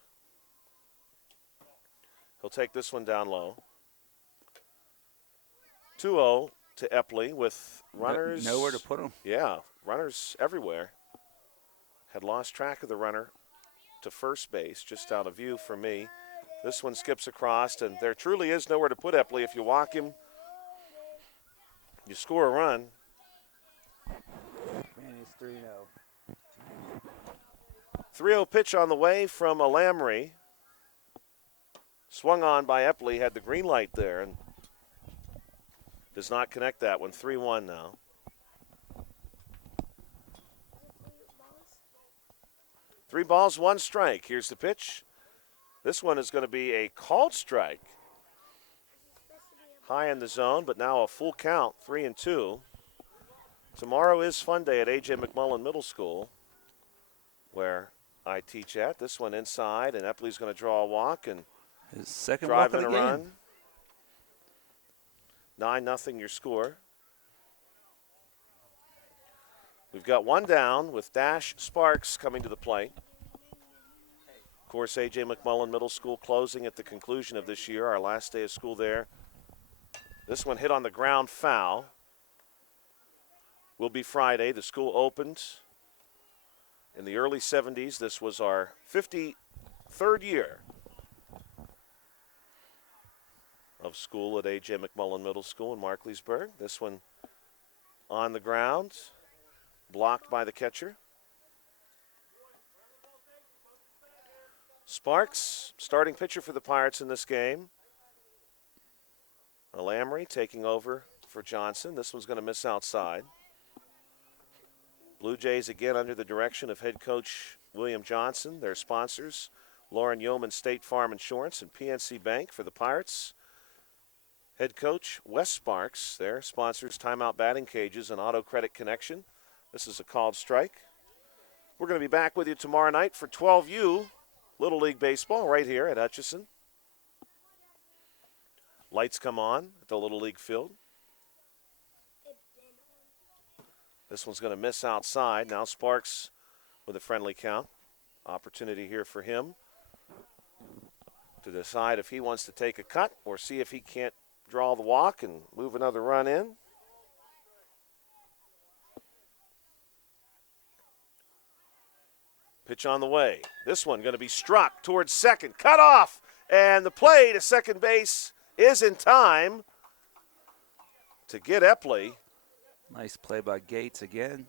He'll take this one down low. 2-0 to Epley with runners. Nowhere to put them. Yeah, runners everywhere. Had lost track of the runner to first base, just out of view for me. This one skips across, and there truly is nowhere to put Epley. If you walk him, you score a run. Man, he's 3-0. 3-0 pitch on the way from Alamry. Swung on by Epley, had the green light there, and does not connect that one. 3-1 now. Three balls, one strike. Here's the pitch. This one is going to be a called strike. High in the zone, but now a full count, 3-2. Tomorrow is fun day at A.J. McMullen Middle School, where I teach at. This one inside, and Epley's going to draw a walk and His second drive walk in of a the run. game. 9-0 your score. We've got one down with Dash Sparks coming to the plate. Of course, A.J. McMullen Middle School closing at the conclusion of this year, our last day of school there. This one hit on the ground foul. Will be Friday. The school opened in the early 70s. This was our 53rd year of school at A.J. McMullen Middle School in Markleysburg. This one on the ground, blocked by the catcher. Sparks, starting pitcher for the Pirates in this game. Alamry taking over for Johnson. This one's going to miss outside. Blue Jays again under the direction of head coach William Johnson. Their sponsors, Lauren Yeoman State Farm Insurance and PNC Bank for the Pirates. Head coach Wes Sparks, their sponsors, Timeout Batting Cages and Auto Credit Connection. This is a called strike. We're going to be back with you tomorrow night for 12U Little League Baseball right here at Hutchison. Lights come on at the Little League field. This one's going to miss outside. Now Sparks with a friendly count. Opportunity here for him to decide if he wants to take a cut or see if he can't draw the walk and move another run in. Pitch on the way. This one going to be struck towards second. Cut off. And the play to second base is in time to get Epley. Nice play by Gates again.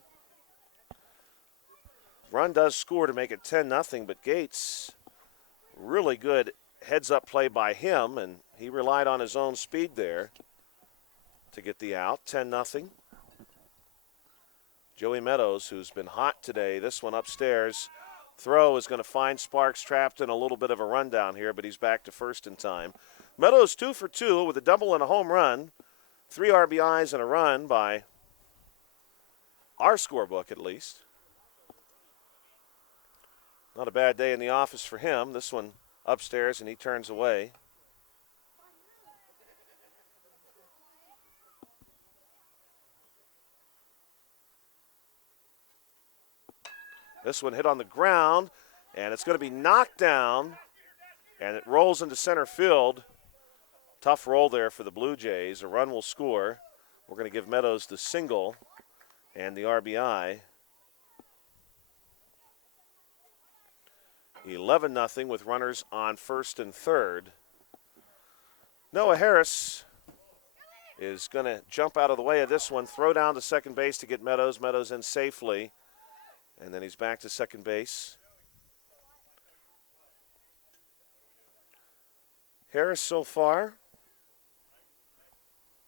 Run does score to make it 10-0, but Gates, really good heads-up play by him, and he relied on his own speed there to get the out. 10-0. Joey Meadows, who's been hot today, this one upstairs. Throw is going to find Sparks trapped in a little bit of a rundown here, but he's back to first in time. Meadows 2 for 2 with a double and a home run. 3 RBIs and a run by our scorebook, at least. Not a bad day in the office for him. This one upstairs, and he turns away. This one hit on the ground, and it's going to be knocked down, and it rolls into center field. Tough roll there for the Blue Jays. A run will score. We're going to give Meadows the single and the RBI. 11-0 with runners on first and third. Noah Harris is going to jump out of the way of this one, throw down to second base to get Meadows. Meadows in safely, and then he's back to second base. Harris so far,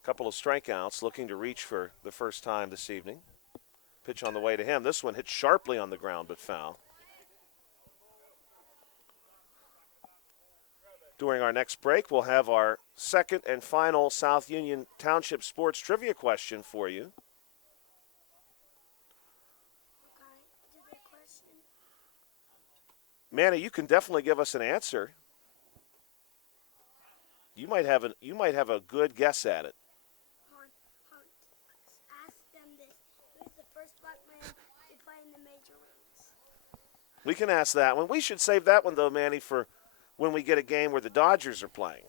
a couple of strikeouts, looking to reach for the first time this evening. Pitch on the way to him. This one hit sharply on the ground, but foul. During our next break, we'll have our second and final South Union Township Sports Trivia question for you. Manny, you can definitely give us an answer. You might have a good guess at it. Ask them this. Who's the first black man to play in the major leagues? We can ask that one. We should save that one, though, Manny, for when we get a game where the Dodgers are playing.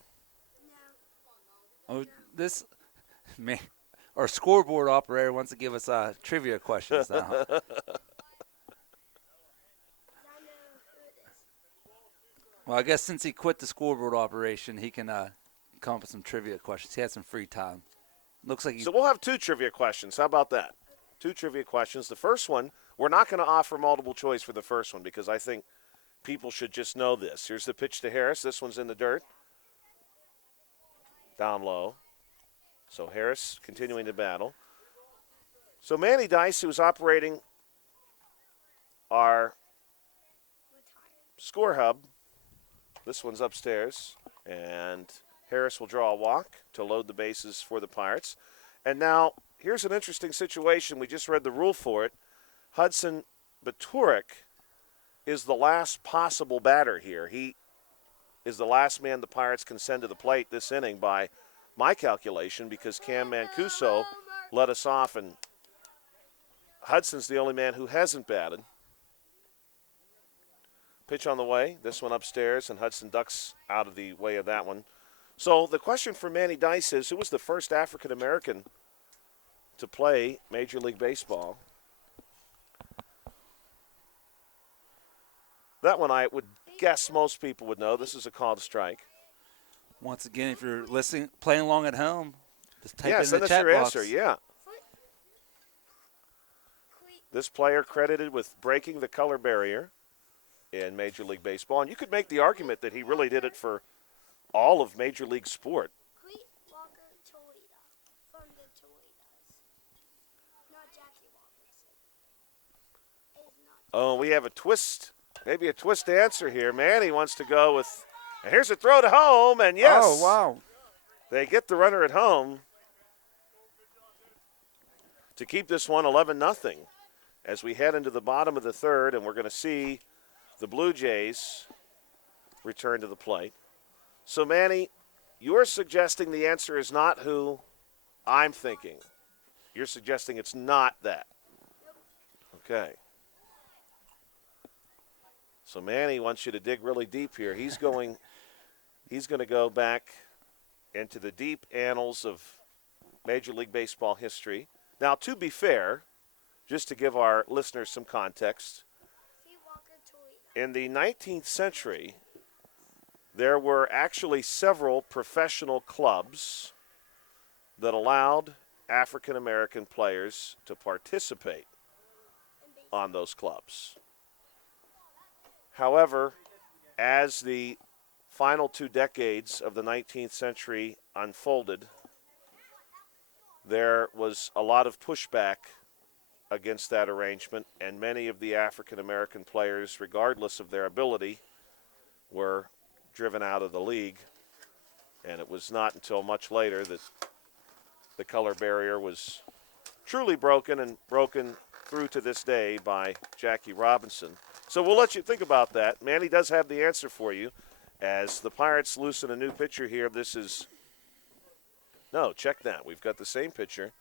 No. Oh, this Man, our scoreboard operator wants to give us trivia questions now. I know who it is. Well, I guess since he quit the scoreboard operation, he can come up with some trivia questions. He had some free time. Looks like he's So we'll have 2 trivia questions. How about that? 2 trivia questions. The first one, we're not going to offer multiple choice for the first one because I think people should just know this. Here's the pitch to Harris. This one's in the dirt. Down low. So Harris continuing to battle. So Manny Dice, who's operating our score hub, this one's upstairs, and Harris will draw a walk to load the bases for the Pirates. And now, here's an interesting situation. We just read the rule for it. Hudson Baturik is the last possible batter here. He is the last man the Pirates can send to the plate this inning by my calculation because Cam Mancuso let us off, and Hudson's the only man who hasn't batted. Pitch on the way. This one upstairs, and Hudson ducks out of the way of that one. So the question for Manny Dice is, who was the first African-American to play Major League Baseball? That one I would guess most people would know. This is a called strike. once again, if you're listening, playing along at home, just type in Send the us chat your box. answer, yeah. This player credited with breaking the color barrier in Major League Baseball. And you could make the argument that he really did it for all of Major League sport. Cleet Walker Toledo from the Toledos. Not Jackie Robinson. It's not. Oh, we have a twist, maybe a twist answer here. Manny wants to go with, and here's a throw to home, and yes. Oh, wow. They get the runner at home to keep this one 11-0 as we head into the bottom of the third, and we're going to see the Blue Jays return to the plate. So, Manny, you're suggesting the answer is not who I'm thinking. You're suggesting it's not that. Okay. So Manny wants you to dig really deep here. He's going to go back into the deep annals of Major League Baseball history. Now, to be fair, just to give our listeners some context, Cleet Walker Toledo. in the 19th century, there were actually several professional clubs that allowed African American players to participate on those clubs. However, as the final 2 decades of the 19th century unfolded, there was a lot of pushback against that arrangement, and many of the African American players, regardless of their ability, were driven out of the league. And it was not until much later that the color barrier was truly broken, and broken through to this day by Jackie Robinson. So we'll let you think about that. Manny does have the answer for you as the Pirates loosen a new pitcher here. This is, no, check that. We've got the same pitcher,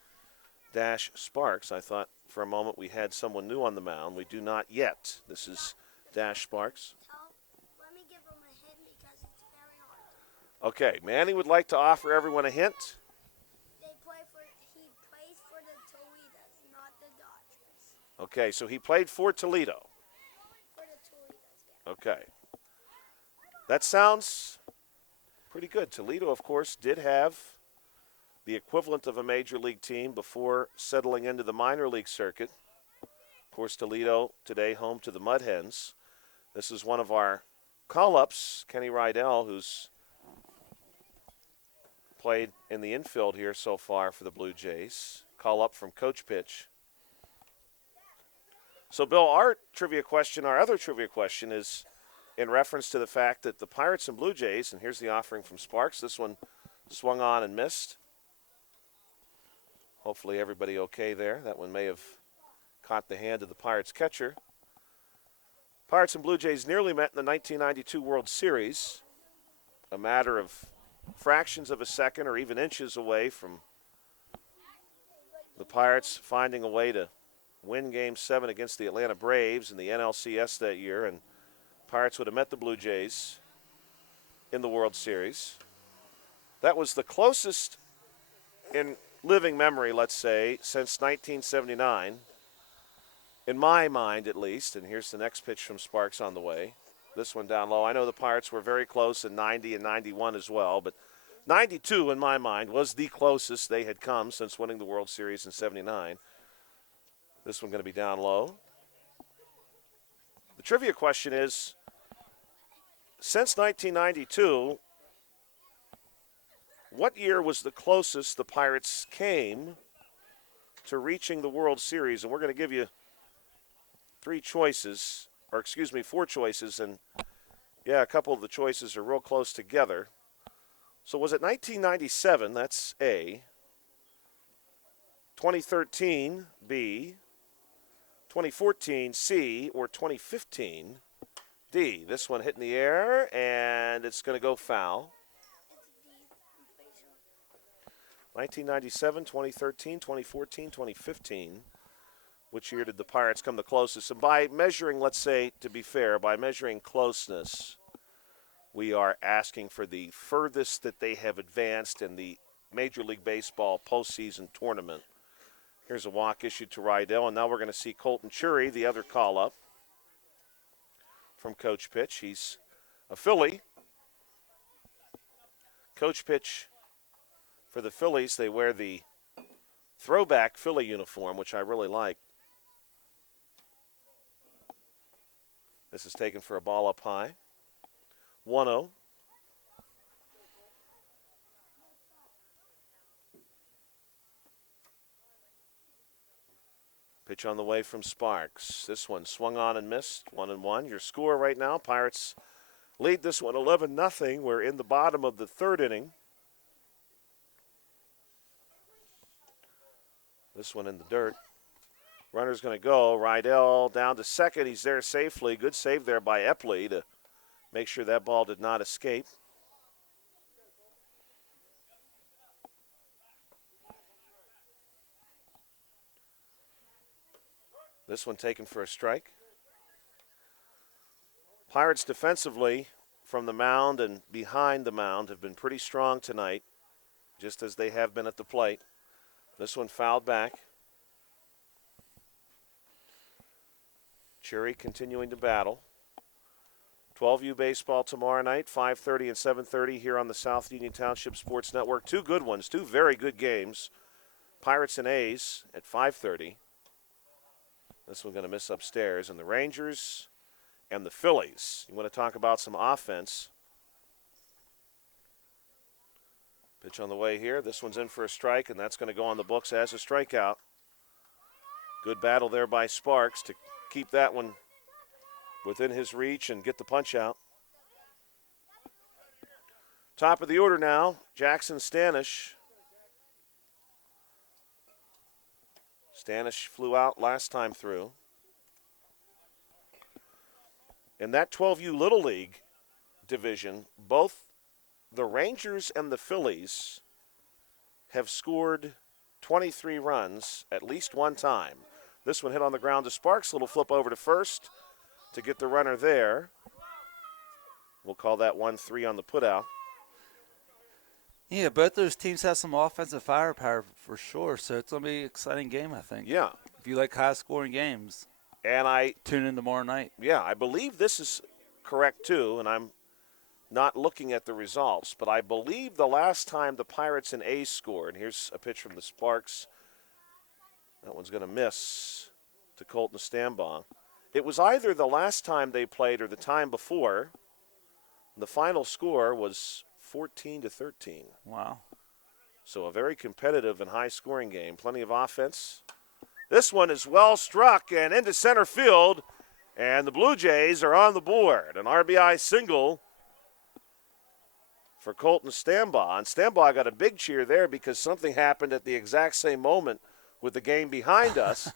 Dash Sparks. I thought for a moment we had someone new on the mound. We do not yet. This is Dash Sparks. Let me give him a hint because it's very hard. Okay, Manny would like to offer everyone a hint. He plays for the Toledos, not the Dodgers. Okay, so he played for Toledo. For the Toledos, yeah. Okay. That sounds pretty good. Toledo, of course, did have the equivalent of a major league team before settling into the minor league circuit. Of course, Toledo today home to the Mud Hens. This is one of our call-ups, Kenny Rydell, who's played in the infield here so far for the Blue Jays. Call up from Coach Pitch. So, Bill, our other trivia question is in reference to the fact that the Pirates and Blue Jays, and here's the offering from Sparks. This one swung on and missed. Hopefully everybody okay there. That one may have caught the hand of the Pirates catcher. Pirates and Blue Jays nearly met in the 1992 World Series, a matter of fractions of a second or even inches away from the Pirates finding a way to win Game 7 against the Atlanta Braves in the NLCS that year, and Pirates would have met the Blue Jays in the World Series. That was the closest in living memory, let's say, since 1979, in my mind at least. And here's the next pitch from Sparks on the way. This one down low. I know the Pirates were very close in 90 and 91 as well, but 92 in my mind was the closest they had come since winning the World Series in 79. This one going to be down low. The trivia question is, since 1992, what year was the closest the Pirates came to reaching the World Series? And we're going to give you four choices, and yeah, a couple of the choices are real close together. So was it 1997? That's A. 2013, B. 2014, C. Or 2015, D. This one hit in the air, and it's going to go foul. 1997, 2013, 2014, 2015. Which year did the Pirates come the closest? And by measuring, let's say, to be fair, by measuring closeness, we are asking for the furthest that they have advanced in the Major League Baseball postseason tournament. Here's a walk issued to Rydell, and now we're going to see Colton Chury, the other call-up from Coach Pitch. He's a Philly. Coach Pitch, for the Phillies, they wear the throwback Philly uniform, which I really like. This is taken for a ball up high. 1-0. Pitch on the way from Sparks. This one swung on and missed. 1-1. Your score right now, Pirates lead this one 11-0. We're in the bottom of the third inning. This one in the dirt. Runner's going to go. Rydell down to second. He's there safely. Good save there by Epley to make sure that ball did not escape. This one taken for a strike. Pirates defensively from the mound and behind the mound have been pretty strong tonight, just as they have been at the plate. This one fouled back. Chury continuing to battle. 12U baseball tomorrow night, 5:30 and 7:30 here on the South Union Township Sports Network. Two good ones, two very good games. Pirates and A's at 5:30. This one going to miss upstairs. And the Rangers and the Phillies. You want to talk about some offense. Pitch on the way here. This one's in for a strike, and that's going to go on the books as a strikeout. Good battle there by Sparks to keep that one within his reach and get the punch out. Top of the order now, Jackson Stanish. Stanish flew out last time through. In that 12U Little League division, both the Rangers and the Phillies have scored 23 runs at least one time. This one hit on the ground to Sparks. Little flip over to first to get the runner there. We'll call that 1-3 on the putout. Yeah, both those teams have some offensive firepower for sure, so it's going to be an exciting game, I think. Yeah. If you like high-scoring games, and tune in tomorrow night. Yeah, I believe this is correct, too, and I'm not looking at the results, but I believe the last time the Pirates and A's scored, here's a pitch from the Sparks. That one's going to miss to Colton Stambaugh. It was either the last time they played or the time before. The final score was 14-13. Wow. So a very competitive and high-scoring game. Plenty of offense. This one is well struck and into center field, and the Blue Jays are on the board. An RBI single for Colton Stambaugh. And Stambaugh got a big cheer there because something happened at the exact same moment with the game behind us.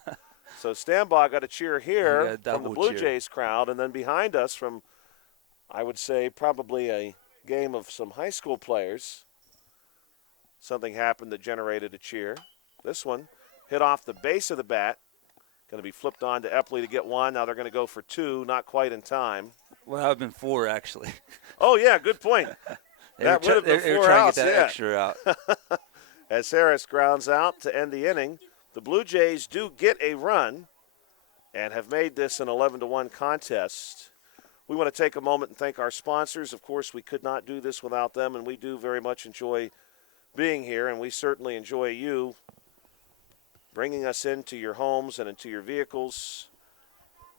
So Stambaugh got a cheer here from the Blue Jays crowd, and then behind us from, I would say, probably a game of some high school players. Something happened that generated a cheer. This one hit off the base of the bat. Going to be flipped on to Epley to get one. Now they're going to go for two, not quite in time. Well, that would have been four, actually. Oh, yeah, good point. That would have been they were 4 trying outs, to get that extra out. As Harris grounds out to end the inning, the Blue Jays do get a run and have made this an 11-1 contest. We want to take a moment and thank our sponsors. Of course, we could not do this without them, and we do very much enjoy being here, and we certainly enjoy you bringing us into your homes and into your vehicles,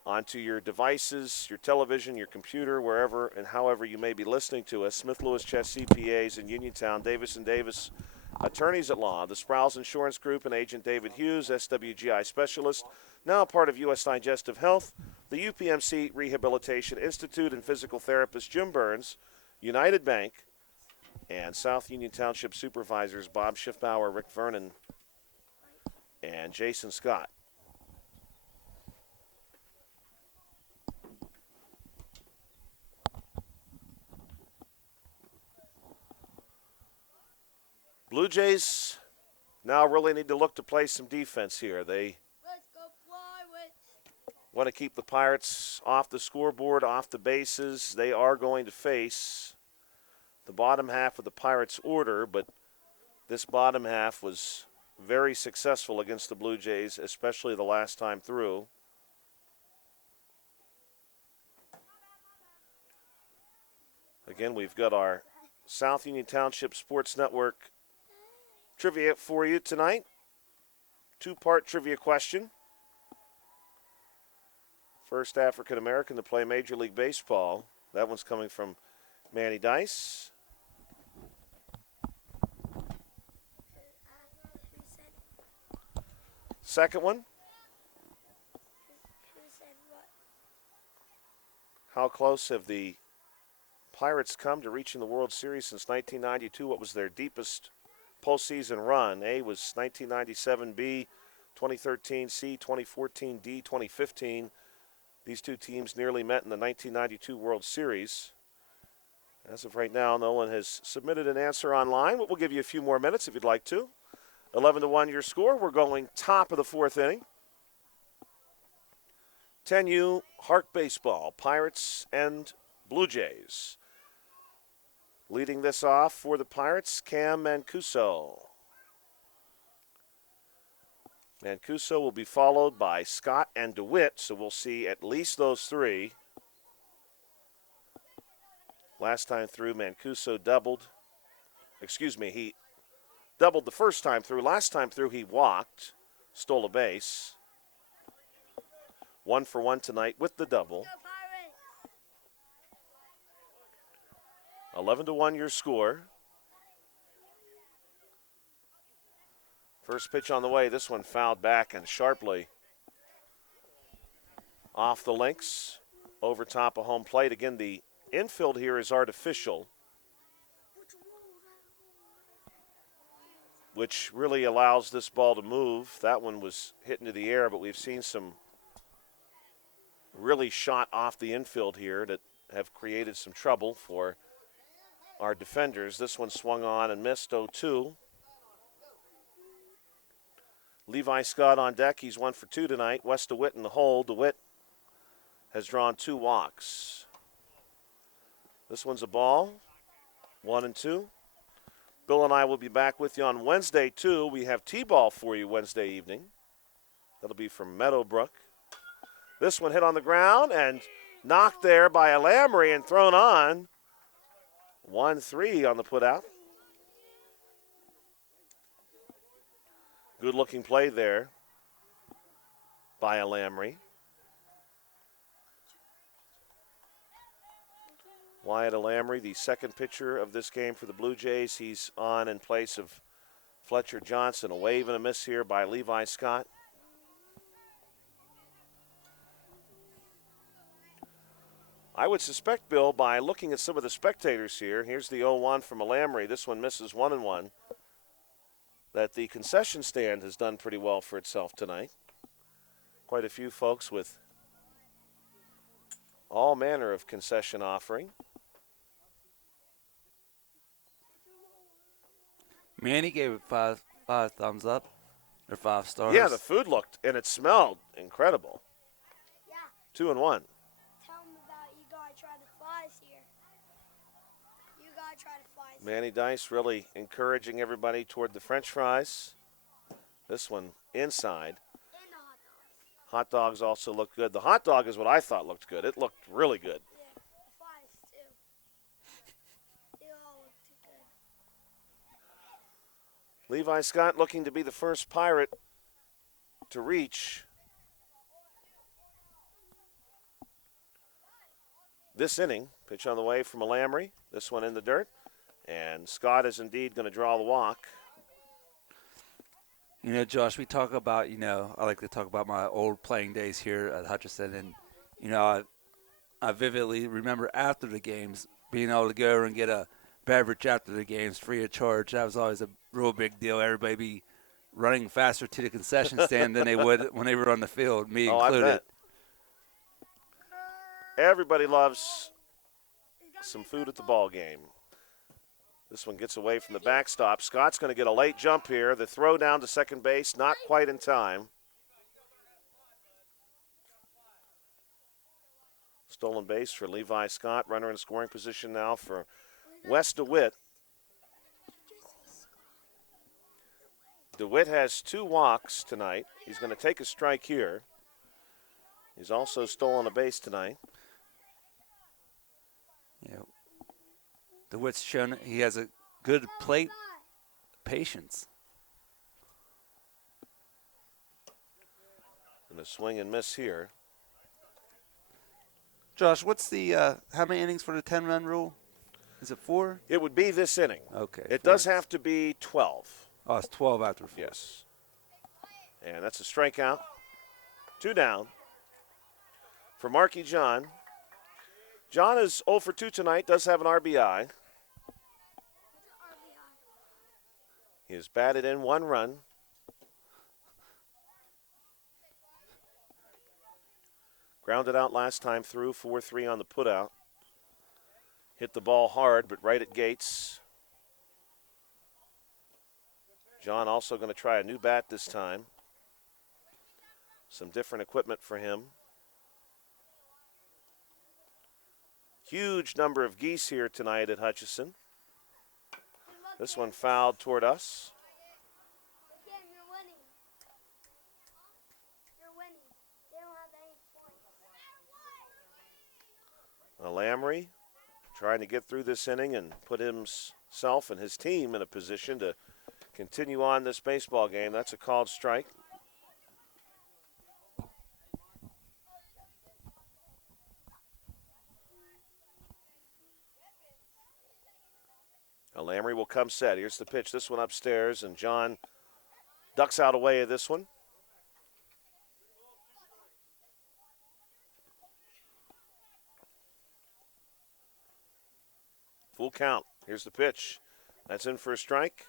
onto your devices, your television, your computer, wherever and however you may be listening to us. Smith Lewis Chess CPAs in Uniontown, Davis & Davis Attorneys at Law, the Sproul's Insurance Group and Agent David Hughes, SWGI Specialist, now part of U.S. Digestive Health, the UPMC Rehabilitation Institute and physical therapist Jim Burns, United Bank, and South Union Township Supervisors Bob Schiffbauer, Rick Vernon, and Jason Scott. Blue Jays now really need to look to play some defense here. They want to keep the Pirates off the scoreboard, off the bases. They are going to face the bottom half of the Pirates' order, but this bottom half was very successful against the Blue Jays, especially the last time through. Again, we've got our South Union Township Sports Network trivia for you tonight. Two-part trivia question. First African American to play Major League Baseball. That one's coming from Manny Dice. Second one. How close have the Pirates come to reaching the World Series since 1992? What was their deepest postseason run? A was 1997, B 2013, C 2014, D 2015. These two teams nearly met in the 1992 World Series. As of right now, no one has submitted an answer online, but we'll give you a few more minutes if you'd like to. 11-1 your score. We're going top of the fourth inning. 10U Harc Baseball, Pirates and Blue Jays. Leading this off for the Pirates, Cam Mancuso. Mancuso will be followed by Scott and DeWitt, so we'll see at least those three. Last time through, Mancuso doubled. He doubled the first time through. Last time through, he walked, stole a base. 1 for 1 tonight with the double. 11-1 your score. First pitch on the way. This one fouled back and sharply off the links, over top of home plate. Again, the infield here is artificial, which really allows this ball to move. That one was hit into the air, but we've seen some really shot off the infield here that have created some trouble for our defenders. This one swung on and missed 0-2. Levi Scott on deck. He's 1 for 2 tonight. West DeWitt in the hole. DeWitt has drawn 2 walks. This one's a ball. 1-2. Bill and I will be back with you on Wednesday, too. We have T-ball for you Wednesday evening. That'll be from Meadowbrook. This one hit on the ground and knocked there by a Lamry and thrown on. 1-3 on the putout. Good looking play there by a Lamry. Wyatt Lamry, the second pitcher of this game for the Blue Jays. He's on in place of Fletcher Johnson. A wave and a miss here by Levi Scott. I would suspect, Bill, by looking at some of the spectators here, here's the 0-1 from a Lamry. This one misses 1-1. That the concession stand has done pretty well for itself tonight. Quite a few folks with all manner of concession offering. Manny gave it five thumbs up, or 5 stars. Yeah, the food looked and it smelled incredible. Yeah. 2-1. Tell them about you guys trying to fly us here. You guys I try to fly. Manny Dice really encouraging everybody toward the French fries. This one inside. And the hot dogs. Hot dogs also look good. The hot dog is what I thought looked good. It looked really good. Yeah, the fries too. They all look too good. Levi Scott looking to be the first Pirate to reach this inning. Pitch on the way from Lamry. This one in the dirt. And Scott is indeed going to draw the walk. You know, Josh, we talk about, I like to talk about my old playing days here at Hutchinson. And, I vividly remember after the games being able to go and get a beverage after the games free of charge. That was always a real big deal. Everybody be running faster to the concession stand than they would when they were on the field, me included. I bet. Everybody loves some food at the ball game. This one gets away from the backstop. Scott's going to get a late jump here. The throw down to second base, not quite in time. Stolen base for Levi Scott. Runner in scoring position now for Wes DeWitt. DeWitt has 2 walks tonight. He's going to take a strike here. He's also stolen a base tonight. Yeah. DeWitt's shown he has a good plate patience. And a swing and miss here. Josh, what's the how many innings for the 10-run rule? Is it 4? It would be this inning. Okay. It does have to be 12. Oh, it's 12 after 4. Yes. And that's a strikeout. 2 down for Marky John. John is 0 for 2 tonight, does have an RBI. He has batted in 1 run. Grounded out last time through, 4-3 on the putout. Hit the ball hard, but right at Gates. John also going to try a new bat this time. Some different equipment for him. Huge number of geese here tonight at Hutchinson. This one fouled toward us. Again, you're winning. You're winning. They don't have any points. Lamry trying to get through this inning and put himself and his team in a position to continue on this baseball game. That's a called strike. Lamry will come set. Here's the pitch. This one upstairs, and John ducks out away of this one. Full count. Here's the pitch. That's in for a strike,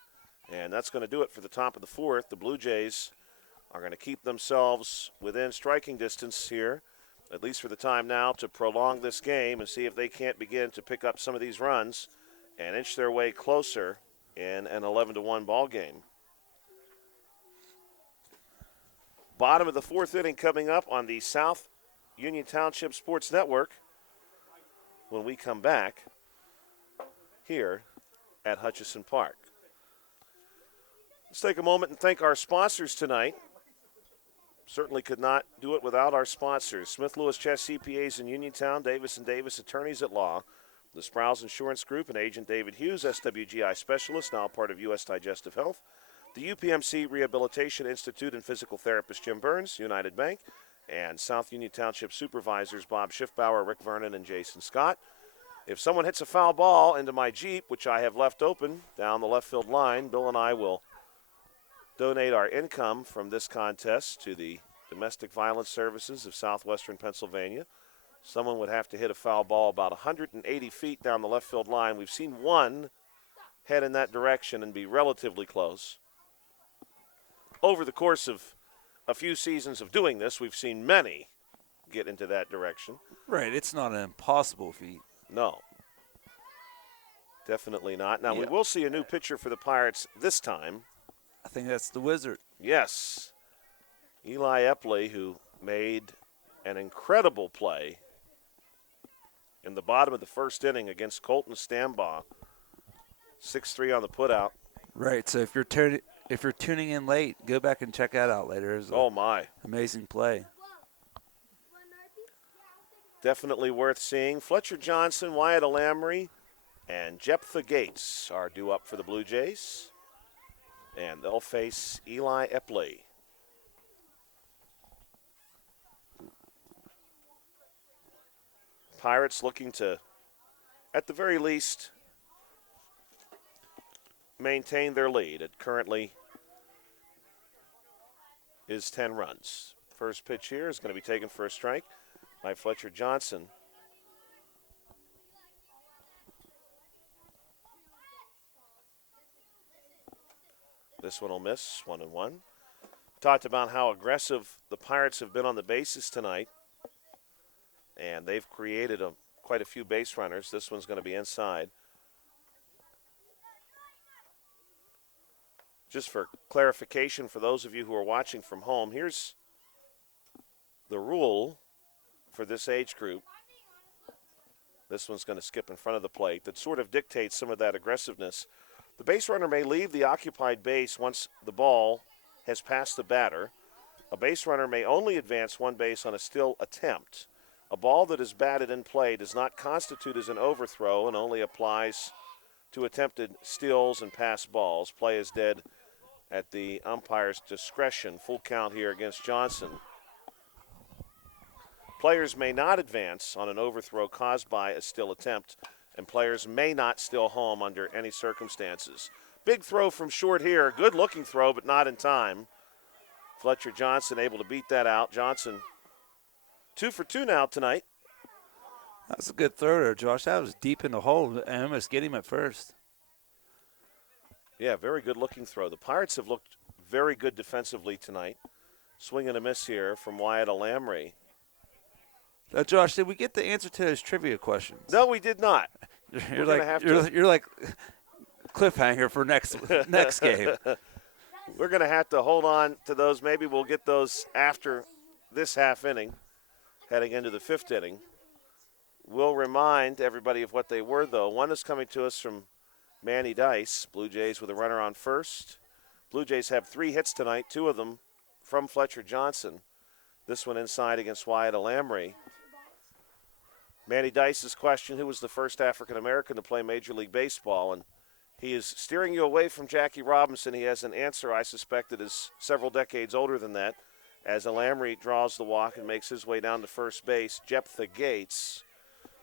and that's going to do it for the top of the 4th. The Blue Jays are going to keep themselves within striking distance here, at least for the time now, to prolong this game and see if they can't begin to pick up some of these runs and inch their way closer in an 11-1 ball game. Bottom of the 4th inning coming up on the South Union Township Sports Network when we come back here at Hutchison Park. Let's take a moment and thank our sponsors tonight. Certainly could not do it without our sponsors. Smith Lewis Chess CPAs in Uniontown, Davis & Davis Attorneys at Law, the Sprouse Insurance Group and Agent David Hughes, SWGI Specialist, now part of U.S. Digestive Health, the UPMC Rehabilitation Institute and physical therapist Jim Burns, United Bank, and South Union Township Supervisors Bob Schiffbauer, Rick Vernon, and Jason Scott. If someone hits a foul ball into my Jeep, which I have left open down the left field line, Bill and I will donate our income from this contest to the Domestic Violence Services of Southwestern Pennsylvania. Someone would have to hit a foul ball about 180 feet down the left field line. We've seen one head in that direction and be relatively close. Over the course of a few seasons of doing this, we've seen many get into that direction. Right, it's not an impossible feat. No. Definitely not. Now, we will see a new pitcher for the Pirates this time. I think that's the Wizard. Yes. Eli Epley, who made an incredible play in the bottom of the 1st inning against Colton Stambaugh 6-3 on the putout. Right. So if you're tuning in late, go back and check that out later. It's Oh, my. amazing play. Definitely worth seeing. Fletcher Johnson, Wyatt Alamry, and Jephthah Gates are due up for the Blue Jays. And they'll face Eli Epley. Pirates looking to, at the very least, maintain their lead. It currently is 10 runs. First pitch here is going to be taken for a strike by Fletcher Johnson. This one will miss, 1-1. Talked about how aggressive the Pirates have been on the bases tonight, and they've created quite a few base runners. This one's going to be inside. Just for clarification for those of you who are watching from home, here's the rule for this age group. This one's going to skip in front of the plate. That sort of dictates some of that aggressiveness. The base runner may leave the occupied base once the ball has passed the batter. A base runner may only advance one base on a still attempt. A ball that is batted in play does not constitute as an overthrow and only applies to attempted steals and pass balls. Play is dead at the umpire's discretion. Full count here against Johnson. Players may not advance on an overthrow caused by a still attempt, and players may not steal home under any circumstances. Big throw from short here. Good looking throw, but not in time. Fletcher Johnson able to beat that out. Johnson 2 for 2 now tonight. That's a good throw there, Josh. That was deep in the hole. I almost get him at first. Yeah, very good looking throw. The Pirates have looked very good defensively tonight. Swing and a miss here from Wyatt Alamry. Now, Josh, did we get the answer to those trivia questions? No, we did not. You're like cliffhanger for next game. We're going to have to hold on to those. Maybe we'll get those after this half inning, heading into the fifth inning. We'll remind everybody of what they were, though. One is coming to us from Manny Dice, Blue Jays with a runner on first. Blue Jays have 3 hits tonight, 2 of them from Fletcher Johnson. This one inside against Wyatt Alamry. Manny Dice's question, who was the first African-American to play Major League Baseball? And he is steering you away from Jackie Robinson. He has an answer, I suspect, that is several decades older than that, as Alamry draws the walk and makes his way down to first base. Jephthah Gates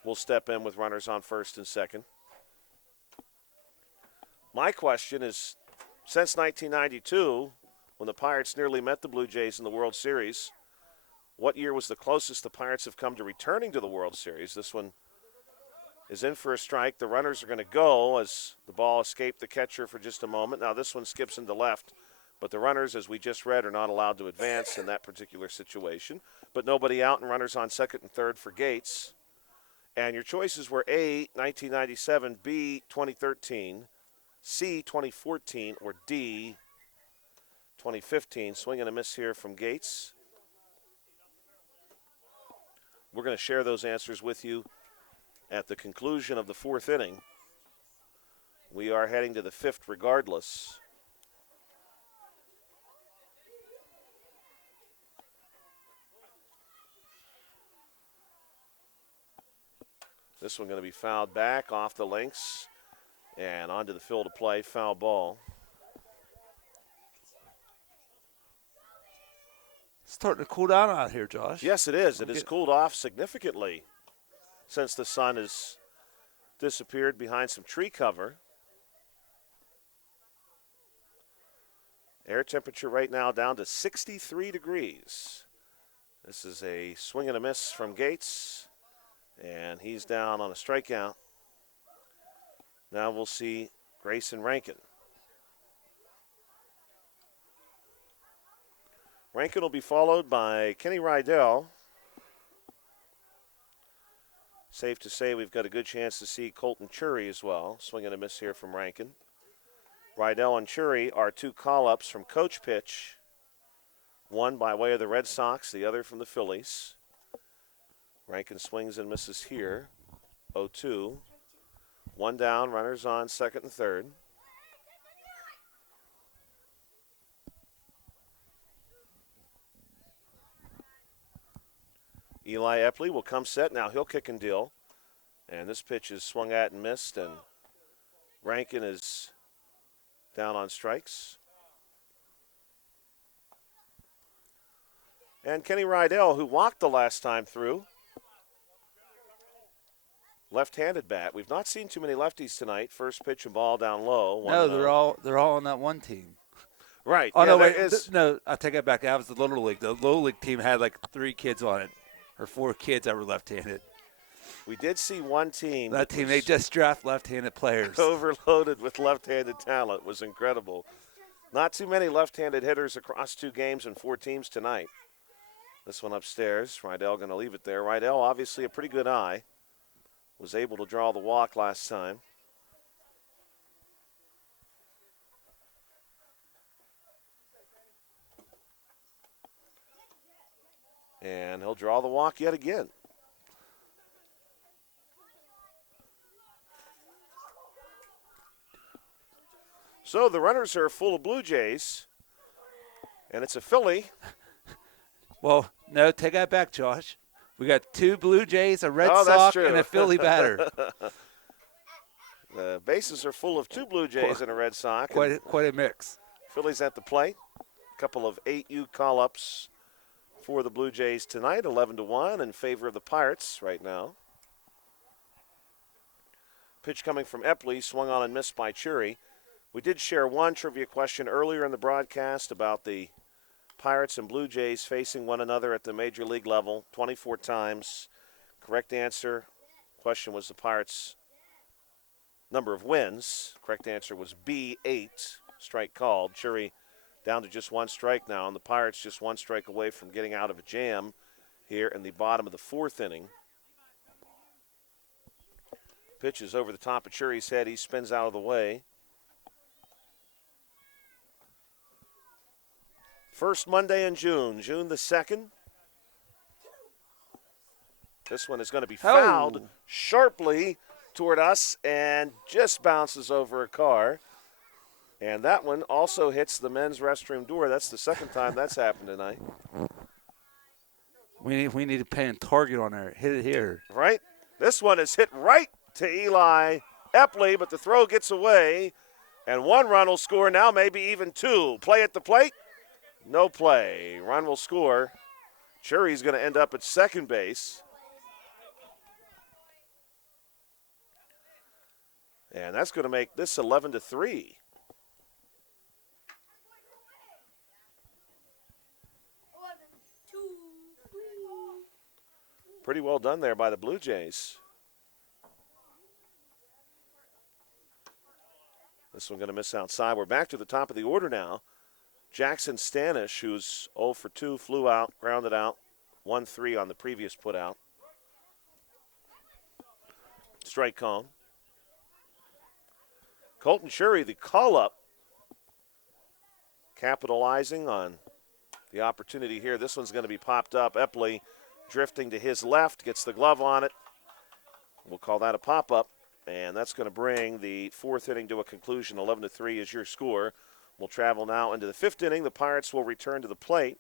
will step in with runners on first and second. My question is, since 1992, when the Pirates nearly met the Blue Jays in the World Series, what year was the closest the Pirates have come to returning to the World Series? This one is in for a strike. The runners are going to go as the ball escaped the catcher for just a moment. Now this one skips into left, but the runners, as we just read, are not allowed to advance in that particular situation. But nobody out and runners on second and third for Gates. And your choices were A, 1997, B, 2013, C, 2014, or D, 2015. Swing and a miss here from Gates. We're going to share those answers with you at the conclusion of the fourth inning. We are heading to the fifth regardless. This one going to be fouled back off the links and onto the field of play. Foul ball. It's starting to cool down out here, Josh. Yes, it is. It has cooled off significantly since the sun has disappeared behind some tree cover. Air temperature right now down to 63 degrees. This is a swing and a miss from Gates, and he's down on a strikeout. Now we'll see Grayson Rankin. Rankin will be followed by Kenny Rydell. Safe to say we've got a good chance to see Colton Chury as well. Swing and a miss here from Rankin. Rydell and Chury are two call-ups from Coach Pitch. One by way of the Red Sox, the other from the Phillies. Rankin swings and misses here. 0-2. One down, runners on second and third. Eli Epley will come set. Now he'll kick and deal. And this pitch is swung at and missed, and Rankin is down on strikes. And Kenny Rydell, who walked the last time through, left-handed bat. We've not seen too many lefties tonight. First pitch and ball down low. No, they're all on that one team. Right. Oh, yeah, no, wait. is. No, I take it back. That was the Little League. The Little League team had like 3 kids on it, or 4 kids that were left-handed. We did see one team. That team, they just draft left-handed players. Overloaded with left-handed talent. It was incredible. Not too many left-handed hitters across 2 games and 4 teams tonight. This one upstairs. Rydell going to leave it there. Rydell, obviously a pretty good eye. Was able to draw the walk last time. And he'll draw the walk yet again. So the runners are full of Blue Jays, and it's a Philly. Well, no, take that back, Josh. We got 2 Blue Jays, a Red that's Sox, true. and a Philly batter. The bases are full of 2 Blue Jays and a Red Sox. Quite a mix. Phillies at the plate. A couple of 8U call-ups for the Blue Jays tonight, 11-1 in favor of the Pirates right now. Pitch coming from Epley, swung on and missed by Chury. We did share one trivia question earlier in the broadcast about the Pirates and Blue Jays facing one another at the major league level 24 times. Correct answer, question was the Pirates' number of wins. Correct answer was B8, strike called. Chury down to just 1 strike now, and the Pirates just 1 strike away from getting out of a jam here in the bottom of the 4th inning. Pitch is over the top of Chury's head. He spins out of the way. First Monday in June, June the 2nd. This one is going to be fouled sharply toward us and just bounces over a car. And that one also hits the men's restroom door. That's the second time that's happened tonight. We need to pay a target on there. Hit it here. Right? This one is hit right to Eli Epley, but the throw gets away. And 1 run will score now, maybe even 2. Play at the plate. No play. Run will score. Chury's going to end up at second base. And that's going to make this 11-3. Pretty well done there by the Blue Jays. This one going to miss outside. We're back to the top of the order now. Jackson Stanish, who's 0 for 2, flew out, grounded out, 1-3 on the previous put out. Strike cone. Colton Chury, the call-up, capitalizing on the opportunity here. This one's going to be popped up. Epley drifting to his left, gets the glove on it. We'll call that a pop-up, and that's going to bring the 4th inning to a conclusion. 11-3 is your score. We'll travel now into the 5th inning. The Pirates will return to the plate,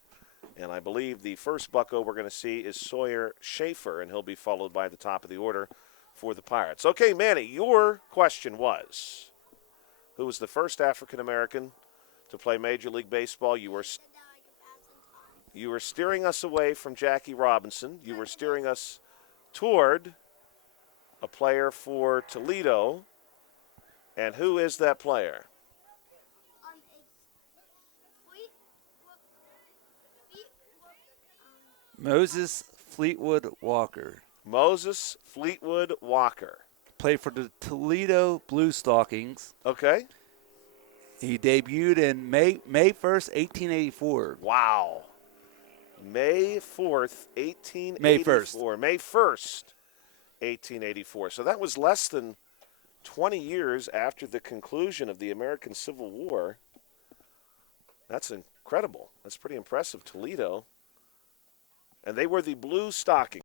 and I believe the first bucko we're going to see is Sawyer Schaefer, and he'll be followed by the top of the order for the Pirates. Okay, Manny, your question was, who was the first African-American to play Major League Baseball? You were steering us away from Jackie Robinson. You were steering us toward a player for Toledo. And who is that player? Moses Fleetwood Walker. Moses Fleetwood Walker. Played for the Toledo Blue Stockings. Okay. He debuted in May 1st, 1884. Wow. May 4th, 1884. May 1st. May 1st, 1884. So that was less than 20 years after the conclusion of the American Civil War. That's incredible. That's pretty impressive. Toledo. And they were the Blue Stockings.